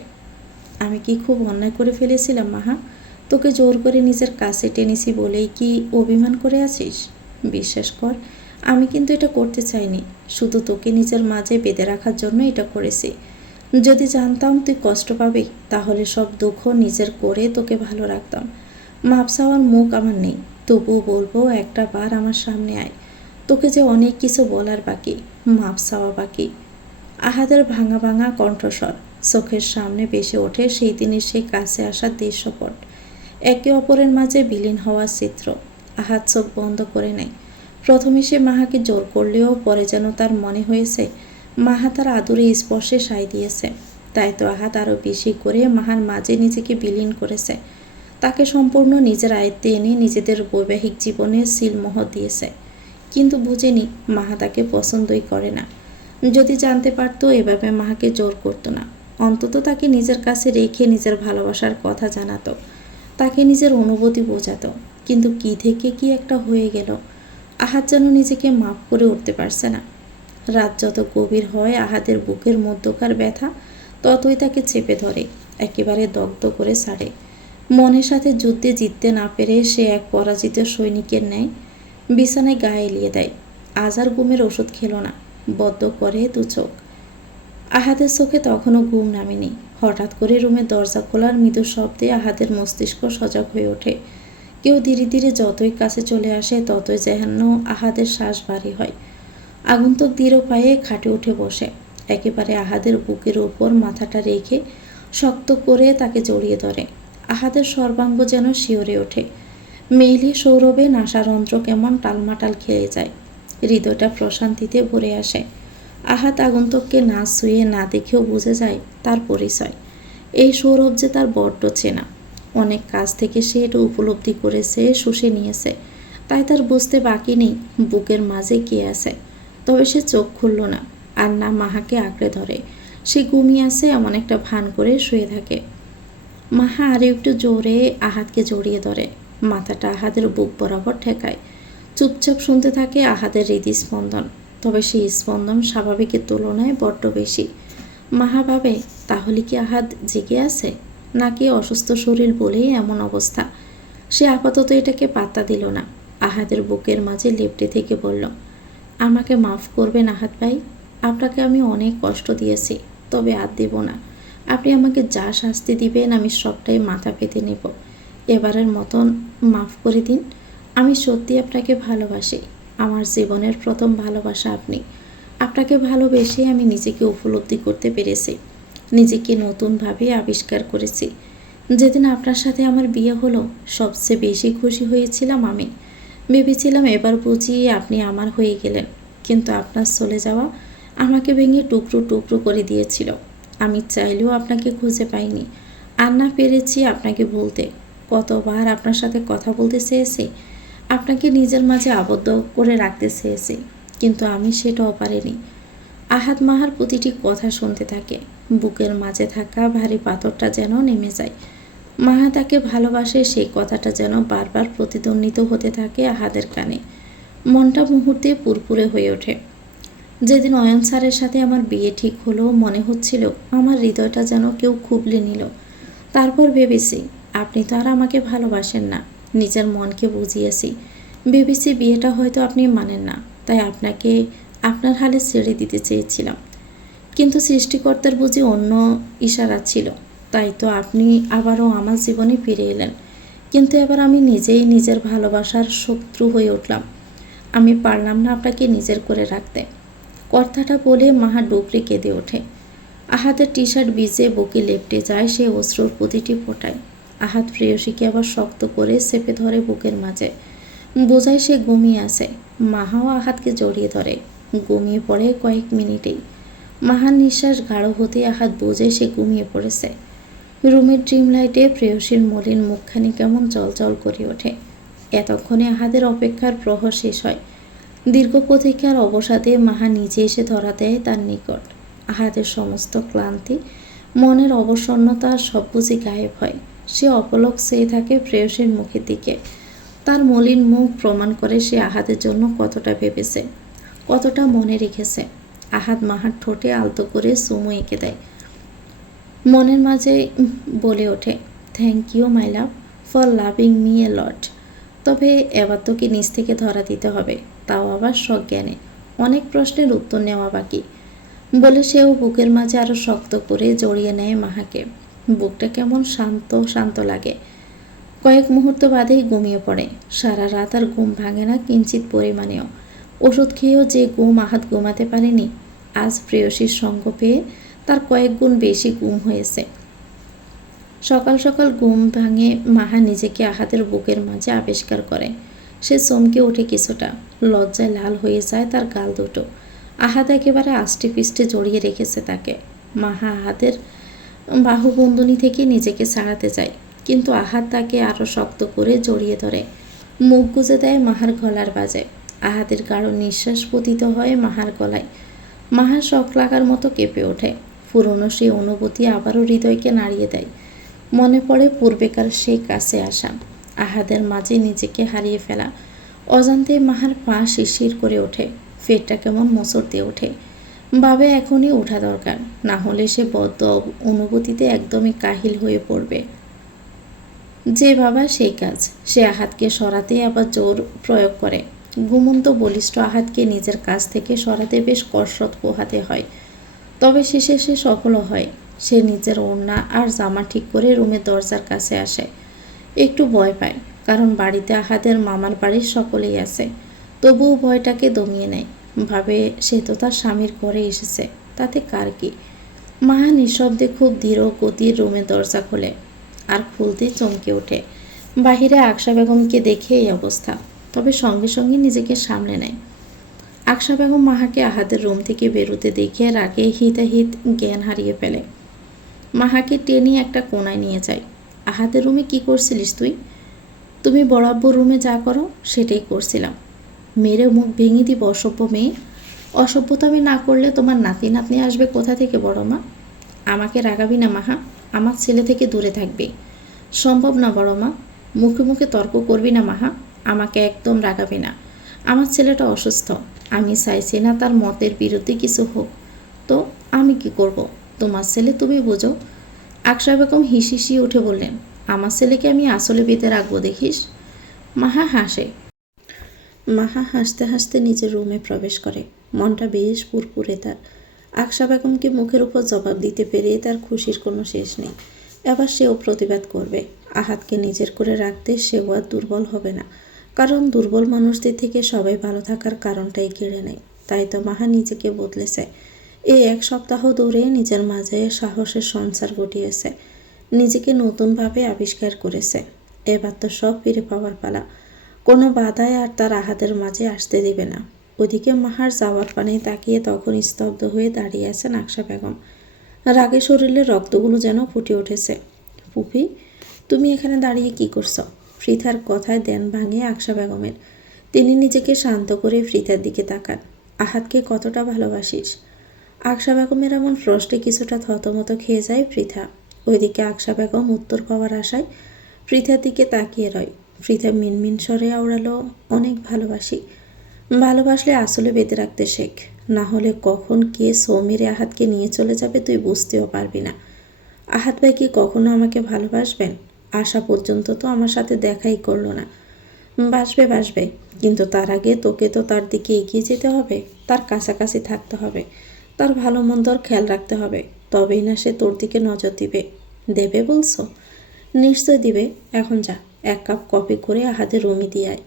আমি কি খুব অন্যায় করে ফেলেছিলাম মাহা? তোকে জোর করে নিজের কাছে টেনেছি বলেই কি অভিমান করে আছিস? বিশ্বাস কর, আমি কিন্তু এটা করতে চাইনি। শুধু তোকে নিজের মাঝে বেঁধে রাখার জন্য এটা করেছি। যদি জানতাম তুই কষ্ট পাবি, তাহলে সব দুঃখ নিজের করে তোকে ভালো রাখতাম। মাপ চাওয়ার মুখ আমার নেই, তবুও বলবো একটা বার আমার সামনে আয়। তোকে যে অনেক কিছু বলার বাকি, মাপ চাওয়া বাকি। আহাদের ভাঙা ভাঙা কণ্ঠস্বর চোখের সামনে ভেসে ওঠে সেই দিনের সেই কাছে আসার দৃশ্যপট, একে অপরের মাঝে বিলীন হওয়ার চিত্র। আহাদ চোখ বন্ধ করে নেয়। প্রথমে সে মাহাকে জোর করলেও পরে যেন তার মনে হয়েছে মাহা তার আদুরে স্পর্শে সায় দিয়েছে। তাই তো আহাদ আরও বেশি করে মাহার মাঝে নিজেকে বিলীন করেছে, তাকে সম্পূর্ণ নিজের আয়ত্তে এনে নিজেদের বৈবাহিক জীবনে সিলমোহর দিয়েছে। কিন্তু বুঝেনি মাহা তাকে পছন্দই করে না। যদি জানতে পারতো এভাবে মাহাকে জোর করতো না, অন্তত তাকে নিজের কাছে রেখে নিজের ভালোবাসার কথা জানাতো, তাকে নিজের অনুভূতি বোঝাতো। কিন্তু কি থেকে কি একটা হয়ে গেল, আহাদ যেন নিজেকে মাফ করে উঠতে পারছে না। রাত যত গভীর হয় আহাদের বুকের মধ্যকার ব্যথা ততই তাকে চেপে ধরে, একেবারে দগ্ধ করে ছাড়ে। মনের সাথে যুদ্ধে জিততে না পেরে সে এক পরাজিত সৈনিকের ন্যায় বিছানায় গা এলিয়ে দেয়। আজ আর ঘুমের ওষুধ খেলো না, বদ্ধ করে দু চোখ। আহাদের চোখে তখনও ঘুম নামেনি। হঠাৎ করে রুমের দরজা খোলার মৃদু শব্দে আহাদের মস্তিষ্ক সজাগ হয়ে ওঠে। কেউ ধীরে ধীরে যতই কাছে চলে আসে ততই যেন আহাদের শ্বাস ভারী হয়। আগন্তুক দৃঢ় পায়ে খাটে উঠে বসে, একেবারে আহাদের বুকের উপর মাথাটা রেখে শক্ত করে তাকে জড়িয়ে ধরে। আহাদের সর্বাঙ্গ যেন শিওরে ওঠে। মেইলি সৌরভে নাসারন্ধ্র কেমন টালমাটাল খেয়ে যায়, হৃদয়টা প্রশান্তিতে ভরে আসে। আহাদ আগন্তুককে না ছুঁয়ে না দেখেও বুঝে যায় তার পরিচয়। এই সৌরভ যে তার বড্ড চেনা, অনেক কাছ থেকে সে এটা উপলব্ধি করেছে, শুষে নিয়েছে। তাই তার বুঝতে বাকি নেই বুকের মাঝে কে আছে। তবে সে চোখ খুলল না, আর না মাহাকে আঁকড়ে ধরে। সে ঘুমিয়ে আছে এমন একটা ভান করে শুয়ে থাকে। মাহা আরও একটু জোরে আহাদকে জড়িয়ে ধরে, মাথাটা আহাদের বুক বরাবর ঠেকায়। চুপচাপ শুনতে থাকে আহাদের হৃদস্পন্দন। তবে সেই স্পন্দন স্বাভাবিকের তুলনায় বড্ড বেশি। মাহা ভাবে, তাহলে কি আহাদ জেগে আছে, নাকি অসুস্থ শরীর বলেই এমন অবস্থা। সে আপাতত এটাকে পাত্তা দিল না। আহাদের বুকের মাঝে লেপ্টে থেকে বলল, আমাকে মাফ করবেন আহাদ ভাই, আপনাকে আমি অনেক কষ্ট দিয়েছি, তবে আর দেব না। আপনি আমাকে যা শাস্তি দিবেন আমি সবটাই মাথা পেতে নেব। এবারের মতন মাফ করে দিন। আমি সত্যি আপনাকে ভালোবাসি, আমার জীবনের প্রথম ভালোবাসা আপনি। আপনাকে ভালোবেসে আমি নিজেকে উপলব্ধি করতে পেরেছি, নিজেকে নতুনভাবে আবিষ্কার করেছি। যেদিন আপনার সাথে আমার বিয়ে হলো সবচেয়ে বেশি খুশি হয়েছিলাম আমি। ভেবেছিলাম এবার বুঝিয়ে আপনি আমার হয়ে গেলেন, কিন্তু আপনার চলে যাওয়া আমাকে ভেঙে টুকরো টুকরো করে দিয়েছিল। আমি চাইলেও আপনাকে খুঁজে পাইনি, আর না পেরেছি আপনাকে বলতে। কতবার আপনার সাথে কথা বলতে চেয়েছি, আপনাকে নিজের মাঝে আবদ্ধ করে রাখতে চেয়েছি, কিন্তু আমি সেটাও পারিনি। আহাদ মাহার প্রতিটি কথা শুনতে থাকে, বুকের মাঝে থাকা ভারী পাথরটা যেন নেমে যায়। মাহা তাকে ভালোবাসে সেই কথাটা যেন বারবার প্রতিধ্বনিত হতে থাকে আহাদের কানে। মনটা মুহূর্তে পুরপুরে হয়ে ওঠে। যেদিন অয়ন স্যারের সাথে আমার বিয়ে ঠিক হলো মনে হচ্ছিল আমার হৃদয়টা যেন কেউ খুবলে নিল। তারপর ভেবেছি আপনি তো আর আমাকে ভালোবাসেন না, নিজের মনকে বুঝিয়েছি। ভেবেছি বিয়েটা হয়তো আপনি মানেন না, তাই আপনাকে আপনার হালে ছেড়ে দিতে চেয়েছিলাম। কিন্তু সৃষ্টিকর্তার বুঝি অন্য ইশারা ছিল, তাই তো আপনি আবারও আমার জীবনে ফিরে এলেন। কিন্তু এবার আমি নিজেই নিজের ভালোবাসার শত্রু হয়ে উঠলাম। আমি পারলাম না আপনাকে নিজের করে রাখতে। কথাটা বলে মাহা ডুকরে কেঁদে ওঠে। আহাদের টি শার্ট ভিজে বুকে লেপটে যায় সে অশ্রুর প্রতিটি ফোঁটায়। আহাদ প্রেয়সীকে আবার শক্ত করে চেপে ধরে বুকের মাঝে, বোঝায় সে ঘুমিয়ে আছে। মাহাও আহাদকে জড়িয়ে ধরে, ঘুমিয়ে পড়ে কয়েক মিনিটেই। মাহার নিঃশ্বাস গাঢ় হতে আহাদ বোঝে সে ঘুমিয়ে পড়েছে। রুমের ড্রিম লাইটে প্রেয়সীর মলিন মুখখানি কেমন জলজল করে ওঠে। এতক্ষণে আহাদের অপেক্ষার প্রহর শেষ হয়। দীর্ঘ প্রতীক্ষার অবসাদে মাহা নিজে এসে ধরা দেয় তার নিকট। আহাদের সমস্ত ক্লান্তি, মনের অবসন্নতা সব বুঝি গায়েব হয়। সে অপলক চেয়ে থাকে প্রেয়সীর মুখের দিকে। তার মলিন মুখ প্রমাণ করে সে আহাদের জন্য কতটা ভেবেছে, কতটা মনে রেখেছে। আহাদ মাহার ঠোঁটে আলতো করে চুমু এঁকে দেয়। মনের মাঝে বলে ওঠে, thank you my love for loving me a lot. তবে এবার তোকে নিজ থেকে ধরা দিতে হবে, তাও আবার সজ্ঞানে। অনেক প্রশ্নের উত্তর নেওয়া বাকি। বলে সেও বুকের মাঝে আরও শক্ত করে জড়িয়ে নেয় মাহাকে। বুকটা কেমন শান্ত শান্ত লাগে। কয়েক মুহূর্ত বাদেই ঘুমিয়ে পড়ে। সারা রাত আর ঘুম ভাঙে না কিঞ্চিত পরিমাণেও। ওষুধ খেয়েও যে ঘুম আহাদ ঘুমাতে পারেনি, আজ প্রেয়সীর সঙ্গ পেয়ে তার কয়েক গুণ বেশি ঘুম হয়েছে। সকাল সকাল ঘুম ভাঙে মাহা নিজেকে আহাদের বুকের মাঝে আবিষ্কার করে। সে চমকে ওঠে কিছুটা, লজ্জায় লাল হয়ে যায় তার গাল দুটো। আহাদ একেবারে আষ্টে পিষ্টে জড়িয়ে রেখেছে তাকে। মাহা আহাদের বাহুবন্ধনী থেকে নিজেকে ছাড়াতে যায়, কিন্তু আহাদ তাকে আরও শক্ত করে জড়িয়ে ধরে। মুখ গুজে দেয় মাহার গলার বাজে। আহাদের গাঢ় নিঃশ্বাস পতিত হয় মাহার গলায়। মাহার শখ লাগার মতো কেঁপে ওঠে। পুরনো সেই অনুভূতি আবারও হৃদয়কে নাড়িয়ে দেয়। মনে পড়ে পূর্বেকার সেই কাছে আসা, আহাদের মাঝে নিজেকে হারিয়ে ফেলা। অজান্তে মাহার পা শিরশির করে ওঠে, পেটটা কেমন মোচড় দিয়ে ওঠে। ভাবে এখনই ওঠা দরকার, না হলে সে বদ্ধ অনুভূতিতে একদমই কাহিল হয়ে পড়বে। যে বাবা সেই কাজ। সে আহাদকে সরাতে আবার জোর প্রয়োগ করে। ঘুমন্ত বলিষ্ঠ আহাদকে নিজের কাছ থেকে সরাতে বেশ কসরত পোহাতে হয়। তবে শেষে সে সফল হয়। সে নিজের ওড়না আর জামা ঠিক করে রুমের দরজার কাছে আসে। একটু ভয় পায়, কারণ বাড়িতে আহাদের মামার বাড়ির সকলেই আছে। তবুও ভয়টাকে দমিয়ে নেয়। ভাবে সে তো তার স্বামীর ঘরে এসেছে, তাতে কার কি। মাহা নিঃশব্দে খুব ধীর গতির রুমের দরজা খোলে, আর খুলতেই চমকে ওঠে। বাহিরে আকশা বেগমকে দেখে এই অবস্থা, তবে সঙ্গে সঙ্গে নিজেকে সামলে নেয়। আকশা বেগম মাহাকে আহাদের রুম থেকে বেরোতে দেখে রাগে হিতাহিত জ্ঞান হারিয়ে ফেলে। মাহাকে টেনে একটা কোণায় নিয়ে যায়। আহাদের রুমে কি করছিলিস তুই? তুমি বরাবর রুমে যা করো সেটাই করছিলাম। মেরে মুখ ভেঙে দিব অসভ্য মেয়ে। অসভ্যতামি না করলে তোমার নাতি নাতনি আসবে কোথা থেকে বড় মা? আমাকে রাগাবি না মাহা, আমার ছেলে থেকে দূরে থাকবি। সম্ভব না বড় মা। মুখে মুখে তর্ক করবি না মাহা, আমাকে একদম রাগাবি না। আমার ছেলেটা অসুস্থ, আমি চাইছি না তার মতের বিরুদ্ধে কিছু হোক। তো আমি কি করব? তোমার ছেলে তুমি বোঝো। আকশা বেগম হিসিসি উঠে বললেন, আমার ছেলেকে আমি আসলে বেঁধে রাখবো দেখিস। মাহা হাসে। মাহা হাসতে হাসতে নিজের রুমে প্রবেশ করে। মনটা বেশ পুরপুরে তার। আকশা বেগমকে মুখের উপর জবাব দিতে পেরে তার খুশির কোনো শেষ নেই। এবার সেও প্রতিবাদ করবে। আহাদকে নিজের করে রাখতে সেও আর দুর্বল হবে না, কারণ দুর্বল মানুষদের থেকে সবাই ভালো থাকার কারণটাই কেড়ে নেয়। তাই তো মাহা নিজেকে বদলেছে। এই এক সপ্তাহ ধরে নিজের মাঝে সাহসের সঞ্চার ঘটিয়েছে, নিজেকে নতুনভাবে আবিষ্কার করেছে। এবার তো সব ফিরে পাওয়ার পালা। কোনো বাধাই আর তার আহাদের মাঝে আসতে দিবে না। ওদিকে মাহার যাওয়ার পানে তাকিয়ে তখন স্তব্ধ হয়ে দাঁড়িয়ে আছেন আকশা বেগম। রাগে শরীরের রক্তগুলো যেন ফুটে উঠেছে। ফুফি, তুমি এখানে দাঁড়িয়ে কি করছো? ফ্রিথার কথায় ধ্যান ভাঙে আকশা বেগমের। তিনি নিজেকে শান্ত করে ফ্রিথার দিকে তাকান। আহাদকে কতটা ভালোবাসিস? আকশা বেগমের এমন প্রশ্নে কিছুটা থতমত খেয়ে যায় ফ্রিথা। ওইদিকে আকশা বেগম উত্তর পাওয়ার আশায় ফ্রিথার দিকে তাকিয়ে রয়। ফ্রিথা মিনমিন স্বরে আওড়ালো, অনেক ভালোবাসি। ভালোবাসলে আসলে বেঁধে রাখতে শেখ, না হলে কখন কে সৌমিরে আহাদকে নিয়ে চলে যাবে তুই বুঝতেও পারবি না। আহাদ ভাই কি কখনো আমাকে ভালোবাসবেন? আসা পর্যন্ত তো আমার সাথে দেখাই করলো না। বাসবে, কিন্তু তার আগে তোকে তো তার দিকে এগিয়ে যেতে হবে, তার কাছাকাছি থাকতে হবে। তার ভালো মন্দর খেয়াল রাখতে হবে, তবেই না সে তোর দিকে নজর দিবে। দেবে বলছো? নিশ্চয় দিবে। এখন যা, 1 কাপ কফি করে আহাদের রুমে দিয়ে আয়।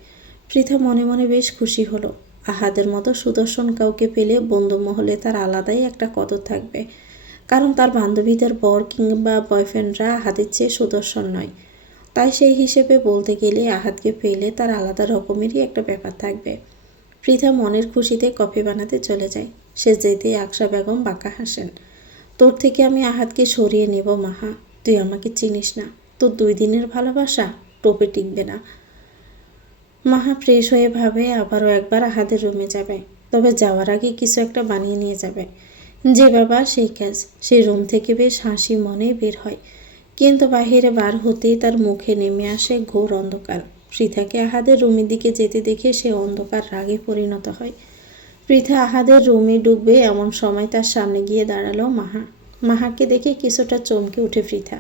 পৃথা মনে মনে বেশ খুশি হলো। আহাদের মতো সুদর্শন কাউকে পেলে বন্ধু মহলে তার আলাদাই একটা কদর থাকবে, কারণ তার বান্ধবীদের বর কিংবা বয়ফ্রেন্ডরা আহাদের চেয়ে সুদর্শন নয়। তাই সেই হিসেবে বলতে গেলে আহাদকে পেলে তার আলাদা রকমেরই একটা ব্যাপার থাকবে। পৃথা মনের খুশিতে কফি বানাতে চলে যায়। সে যেতেই আকশা বেগম বাঁকা হাসেন। তোর থেকে আমি আহাদকে সরিয়ে নেব মাহা, তুই আমাকে চিনিস না। তোর 2 দিনের ভালোবাসা টোপে টিকবে না। মাহা ফ্রেশ হয়ে ভাবে আবারও একবার আহাদের রুমে যাবে, তবে যাওয়ার আগে কিছু একটা বানিয়ে নিয়ে যাবে। যে বাবা সেই কাজ। সেই রুম থেকে বেশ হাসি মনে বের হয়, কিন্তু বাহিরে বার হতেই তার মুখে নেমে আসে ঘোর অন্ধকার। পৃথাকে আহাদের রুমের দিকে যেতে দেখে সে অন্ধকার রাগে পরিণত হয়। পৃথা আহাদের রুমে ঢুকবে এমন সময় তার সামনে গিয়ে দাঁড়ালো মাহা। মাহাকে দেখে কিছুটা চমকে উঠে পৃথা।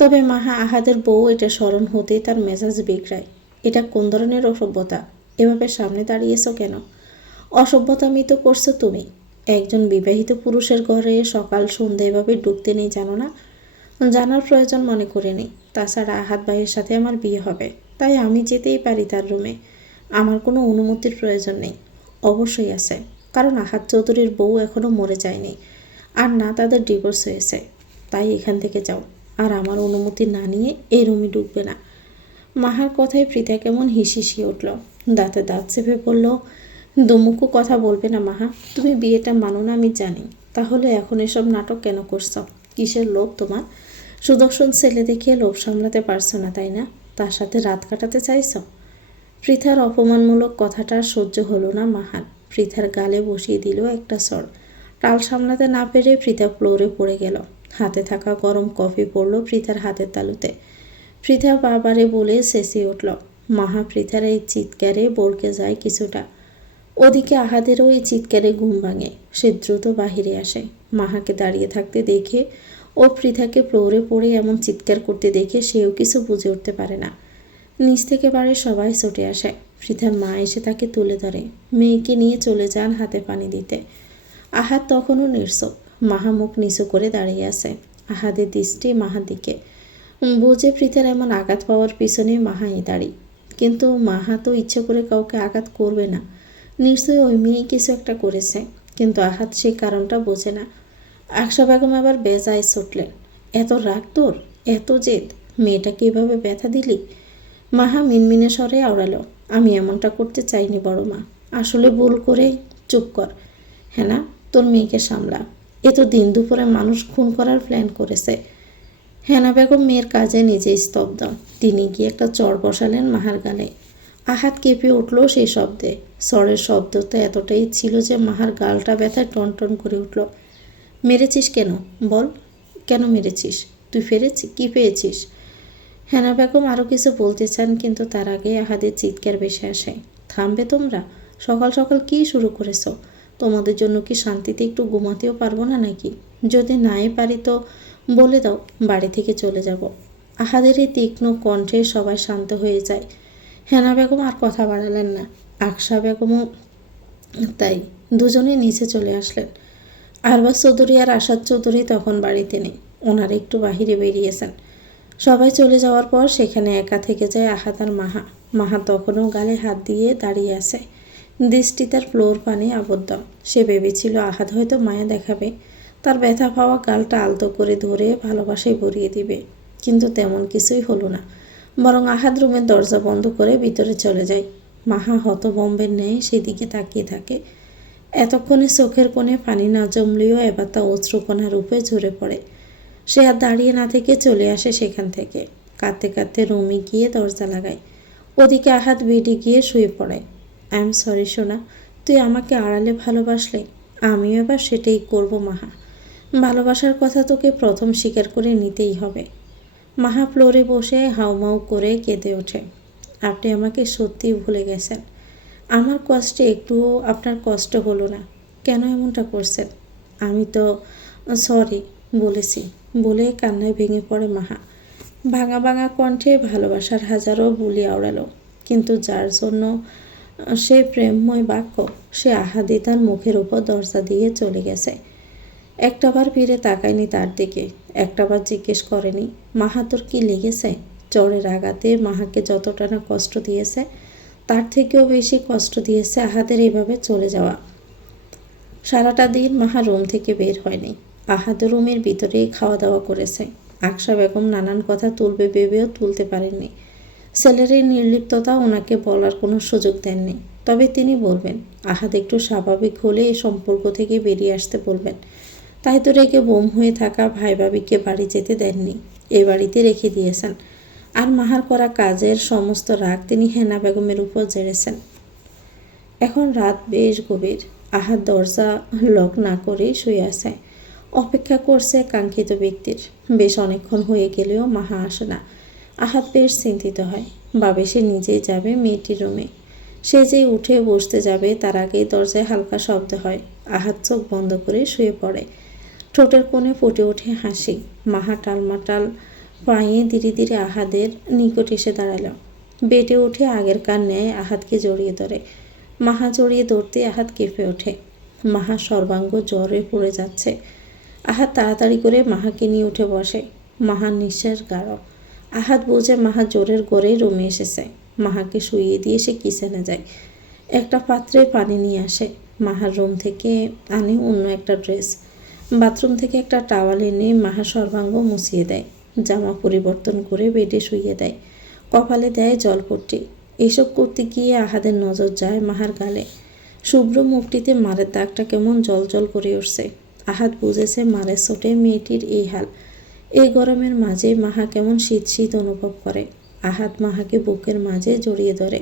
তবে মাহা আহাদের বউ এটা স্মরণ হতেই তার মেজাজ বিগড়ায়। এটা কোন ধরনের অসভ্যতা? এভাবে সামনে দাঁড়িয়েছো কেন? অসভ্যতামি তো করছো তুমি। একজন বিবাহিত পুরুষের ঘরে সকাল সন্ধ্যা এভাবে ঢুকতে নেই জানো না? জানার প্রয়োজন মনে করে নেই। তাছাড়া আহাদ ভাইয়ের সাথে আমার বিয়ে হবে, তাই আমি যেতেই পারি তার রুমে। আমার কোনো অনুমতির প্রয়োজন নেই। অবশ্যই আছে, কারণ আহাদ চৌধুরীর বউ এখনও মরে যায়নি, আর না তাদের ডিভোর্স হয়েছে। তাই এখান থেকে যাও, আর আমার অনুমতি না নিয়ে এই রুমে ঢুকবে না। মাহার কথায় পৃথা কেমন হিসিয়ে উঠল। দাঁতে দাঁত চেপে বলল, দুমুখো কথা বলবে না মাহা। তুমি বিয়েটা মানো না আমি জানি, তাহলে এখন এসব নাটক কেন করছো? কিসের লোভ তোমার? সুদর্শন ছেলে দেখিয়ে লোভ সামলাতে পারছো না তাই না? তার সাথে রাত কাটাতে চাইছো? পৃথার অপমানমূলক কথাটা সহ্য হলো না মাহার। পৃথার গালে বসিয়ে দিল একটা চড়। টাল সামলাতে না পেরে পৃথা ফ্লোরে পড়ে গেল। হাতে থাকা গরম কফি পড়ল পৃথার হাতের তালুতে। পৃথা বাবারে বলে চেঁচিয়ে উঠল। মাহা পৃথার এই চিৎকারে বরকে যায় কিছুটা। ওদিকে আহাদেরও এই চিৎকারে ঘুম ভাঙে। সে দ্রুত বাহিরে আসে। মাহাকে দাঁড়িয়ে থাকতে দেখে ও পৃথাকে ফ্লোরে পড়ে এমন চিৎকার করতে দেখে সেও কিছু বুঝে উঠতে পারে না। নিচ থেকে বাড়ির সবাই ছুটে আসে। পৃথার মা এসে তাকে তুলে ধরে। মেয়েকে নিয়ে চলে যান হাতে পানি দিতে। আহাদ তখনও নির্সব। মাহা মুখ নিচু করে দাঁড়িয়ে আছে। আহাদের দৃষ্টি মাহার দিকে। বুঝে পৃথার এমন আঘাত পাওয়ার পিছনে মাহাই দাঁড়ি। কিন্তু মাহা তো ইচ্ছে করে কাউকে আঘাত করবে না। নিশ্চয়ই ওই মেয়ে কিছু একটা করেছে, কিন্তু আহাদ সেই কারণটা বোঝে না। আকশা বেগম আবার বেজায় ছুটলেন। এত রাগ তোর, এত জেদ, মেয়েটাকে এভাবে ব্যথা দিলি? মাহা মিনমিনে স্বরে আওড়ালো, আমি এমনটা করতে চাইনি বড় মা, আসলে ভুল করে। চুপ কর। হ্যাঁ না, তোর মেয়েকে সামলা। এ তো দিন দুপুরে মানুষ খুন করার প্ল্যান করেছে। হেনা বেগম মেয়ের কাজে নিজে স্তব্ধ। তিনি গিয়ে একটা চড় বসালেন মাহার গালে। আহাত কেঁপে উঠল সেই শব্দে। চড়ের শব্দটা এতটাই ছিল যে মাহার গালটা ব্যথায় টনটন করে উঠল। মেরেছিস কেন বল? কেন মেরেছিস? তুই কি পেয়েছিস? হেনা বেগম আরও কিছু বলতে চান, কিন্তু তার আগে আহাদের চিৎকার ভেসে আসে। থামবে তোমরা? সকাল সকাল কী শুরু করেছো? তোমাদের জন্য কি শান্তিতে একটু ঘুমাতেও পারবো না নাকি? যদি নাই পারি তো বলে দাও, বাড়ি থেকে চলে যাব। আহাদের এই তীক্ষ্ণ কণ্ঠে সবাই শান্ত হয়ে যায়। হেনা বেগম আর কথা বাড়ালেন না। আকশা বেগমও তাই। দুজনেই নিচে চলে আসলেন। আরবাজ চৌধুরী আর আসাদ চৌধুরী তখন বাড়িতে নেই। ওনারা একটু বাহিরে বেরিয়েছেন। সবাই চলে যাওয়ার পর সেখানে একা থেকে যায় আহাদ আর মাহা। মাহা তখনও গালে হাত দিয়ে দাঁড়িয়ে আছে। দৃষ্টি তার ফ্লোর পানে আবদ্ধ। সে ভেবেছিল আহাদ হয়তো মায়া দেখাবে, তার ব্যথা পাওয়া গালটা আলতো করে ধরে ভালোবাসায় ভরিয়ে দিবে, কিন্তু তেমন কিছুই হলো না। বরং আহাদ রুমের দরজা বন্ধ করে ভিতরে চলে যায়। মাহা হতভম্বের ন্যায় সেদিকে তাকিয়ে থাকে। এতক্ষণে চোখের কোণে পানি না জমলেও এবার তা অশ্রুকণা রূপে ঝরে পড়ে। সে আর দাঁড়িয়ে না থেকে চলে আসে সেখান থেকে। কাঁদতে কাঁদতে রুমে গিয়ে দরজা লাগায়। ওদিকে আহাদ বেডে গিয়ে শুয়ে পড়ে। আই এম সরি সোনা, তুই আমাকে আড়ালে ভালোবাসলে, আমিও এবার সেটাই করব মাহা। ভালোবাসার কথা তোকে প্রথম স্বীকার করে নিতেই হবে। মাহা ফ্লোরে বসে হাউমাউ করে কেঁদে ওঠে। আপনি আমাকে সত্যিই ভুলে গেছেন। আমার কষ্টে একটুও আপনার কষ্ট হলো না। কেন এমনটা করছেন? আমি তো সরি বলেছি বলে কান্নায় ভেঙে পড়ে মাহা। ভাঙা ভাঙা কণ্ঠে ভালোবাসার হাজারো বুলি আওড়ালো, কিন্তু যার জন্য সে প্রেমময় বাক্য, সে আহাদে তার মুখের উপর দরজা দিয়ে চলে গেছে। একটাবার ফিরে তাকায়নি তার দিকে, একটাবার জিজ্ঞেস করেনি, মাহা তোর কি লেগেছে? জ্বরের আঘাতে মাহাকে যতটা না কষ্ট দিয়েছে, তার থেকেও বেশি কষ্ট দিয়েছে আহাদের এইভাবে চলে যাওয়া। সারাটা দিন মাহা রুম থেকে বের হয়নি। আহাদ রুমের ভিতরেই খাওয়া দাওয়া করেছে। আকশা বেগম নানান কথা তুলবে ভেবেও তুলতে পারেননি। ছেলের এই নির্লিপ্ততা ওনাকে বলার কোনো সুযোগ দেননি। তবে তিনি বলবেন, আহাদ একটু স্বাভাবিক হলে এই সম্পর্ক থেকে বেরিয়ে আসতে বলবেন। তাই তো রেগে বোম হয়ে থাকা ভাই ভাবিকে বাড়ি যেতে দেননি, এ বাড়িতে রেখে দিয়েছেন। আর মাহার করা কাজের সমস্ত রাগ তিনি হেনা বেগমের উপর ঝেড়েছেন। এখন রাত বেশ গভীর। আহাদ দরজা লক না করেই শুয়ে আছে, অপেক্ষা করছে কাঙ্ক্ষিত ব্যক্তির। বেশ অনেকক্ষণ হয়ে গেলেও মাহা আসে না। আহাদ বেশ চিন্তিত হয়, ভাবে সে নিজেই যাবে মেয়েটির রুমে। সে যে উঠে বসতে যাবে তার আগেই দরজায় হালকা শব্দ হয়। আহাদ চোখ বন্ধ করে শুয়ে পড়ে। ঠোঁটের কোণে ফুটে ওঠে হাসি। মাহা টালমাটাল পায়ে ধীরে ধীরে আহাদের নিকট এসে দাঁড়ালো। বেডে উঠে আগেরকার ন্যায় আহাদকে জড়িয়ে ধরে। মাহা জড়িয়ে ধরতে আহাদ কেঁপে ওঠে। মাহা সর্বাঙ্গ জ্বরে পড়ে যাচ্ছে। আহাদ তাড়াতাড়ি করে মাহাকে নিয়ে উঠে বসে। মাহার নিঃশ্বাস গাঢ়। আহাদ বোঝে মাহা জোরের গড়েই রুমে এসেছে। মাহাকে শুইয়ে দিয়ে সে কিচেনে যায়। একটা পাত্রে পানি নিয়ে আসে। মাহার রুম থেকে আনে অন্য একটা ড্রেস। বাথরুম থেকে একটা টাওয়াল এনে মাহা সর্বাঙ্গ মুছিয়ে দেয়। জামা পরিবর্তন করে বেডে শুইয়ে দেয়। কপালে দেয় জলপট্টি। এসব করতে গিয়ে আহাদের নজর যায় মাহার গালে। শুভ্র মুখটিতে মারের দাগটা কেমন জল করে উঠছে। আহাদ বুঝেছে মারের চোটে মেয়েটির এই হাল। এই গরমের মাঝে মাহা কেমন শীত শীত অনুভব করে। আহাদ মাহাকে বুকের মাঝে জড়িয়ে ধরে।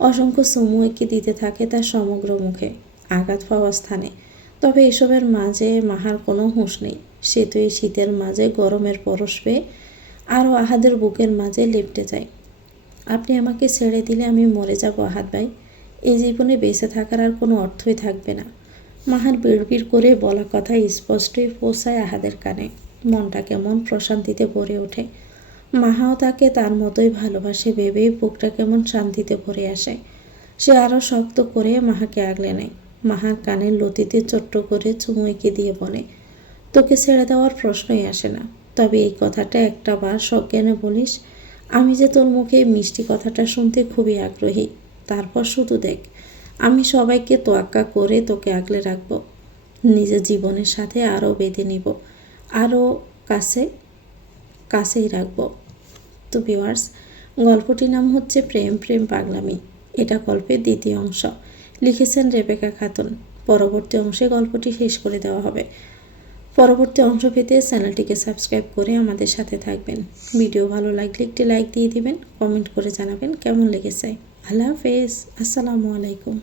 অসংখ্য চুমু এঁকে দিতে থাকে তার সমগ্র মুখে, আঘাত পাওয়া স্থানে। তবে এসবের মাঝে মাহার কোনো হুঁশ নেই। সে তো এই শীতের মাঝে গরমের পরশ পেয়ে আরও আহাদের বুকের মাঝে লেপটে যায়। আপনি আমাকে ছেড়ে দিলে আমি মরে যাব আহাদ ভাই। এই জীবনে বেঁচে থাকার আর কোনো অর্থই থাকবে না। মাহার বিড়বিড় করে বলা কথা স্পষ্টই পৌঁছায় আহাদের কানে। মনটা কেমন প্রশান্তিতে ভরে ওঠে। মাহাও তাকে তার মতোই ভালোবাসে ভেবেই বুকটা কেমন শান্তিতে ভরে আসে। সে আরও শক্ত করে মাহাকে আগলে নেয়। মাহার কানের লতিতে ছোট্ট করে চুমু এঁকে দিয়ে বলে, তোকে ছেড়ে দেওয়ার প্রশ্নই আসে না। তবে এই কথাটা একটা বার সজ্ঞানে বলিস। আমি যে তোর মুখে মিষ্টি কথাটা শুনতে খুবই আগ্রহী। তারপর শুধু দেখ, আমি সবাইকে তোয়াক্কা করে তোকে আগলে রাখবো। নিজের জীবনের সাথে আরও বেঁধে নিব, আরও কাছেই রাখবো। তো ভিউয়ার্স, গল্পটির নাম হচ্ছে প্রেম প্রেম পাগলামি। এটা গল্পের দ্বিতীয় অংশ। লিখেছেন রেবেকা খাতুন। পরবর্তী অংশে গল্পটি শেষ করে দেওয়া হবে। পরবর্তী অংশ পেতে চ্যানেলটিকে সাবস্ক্রাইব করে আমাদের সাথে থাকবেন। ভিডিও ভালো লাগলে একটি লাইক দিয়ে দিবেন, কমেন্ট করে জানাবেন কেমন লেগেছে। আল্লাহ হাফেজ। আসসালামু আলাইকুম।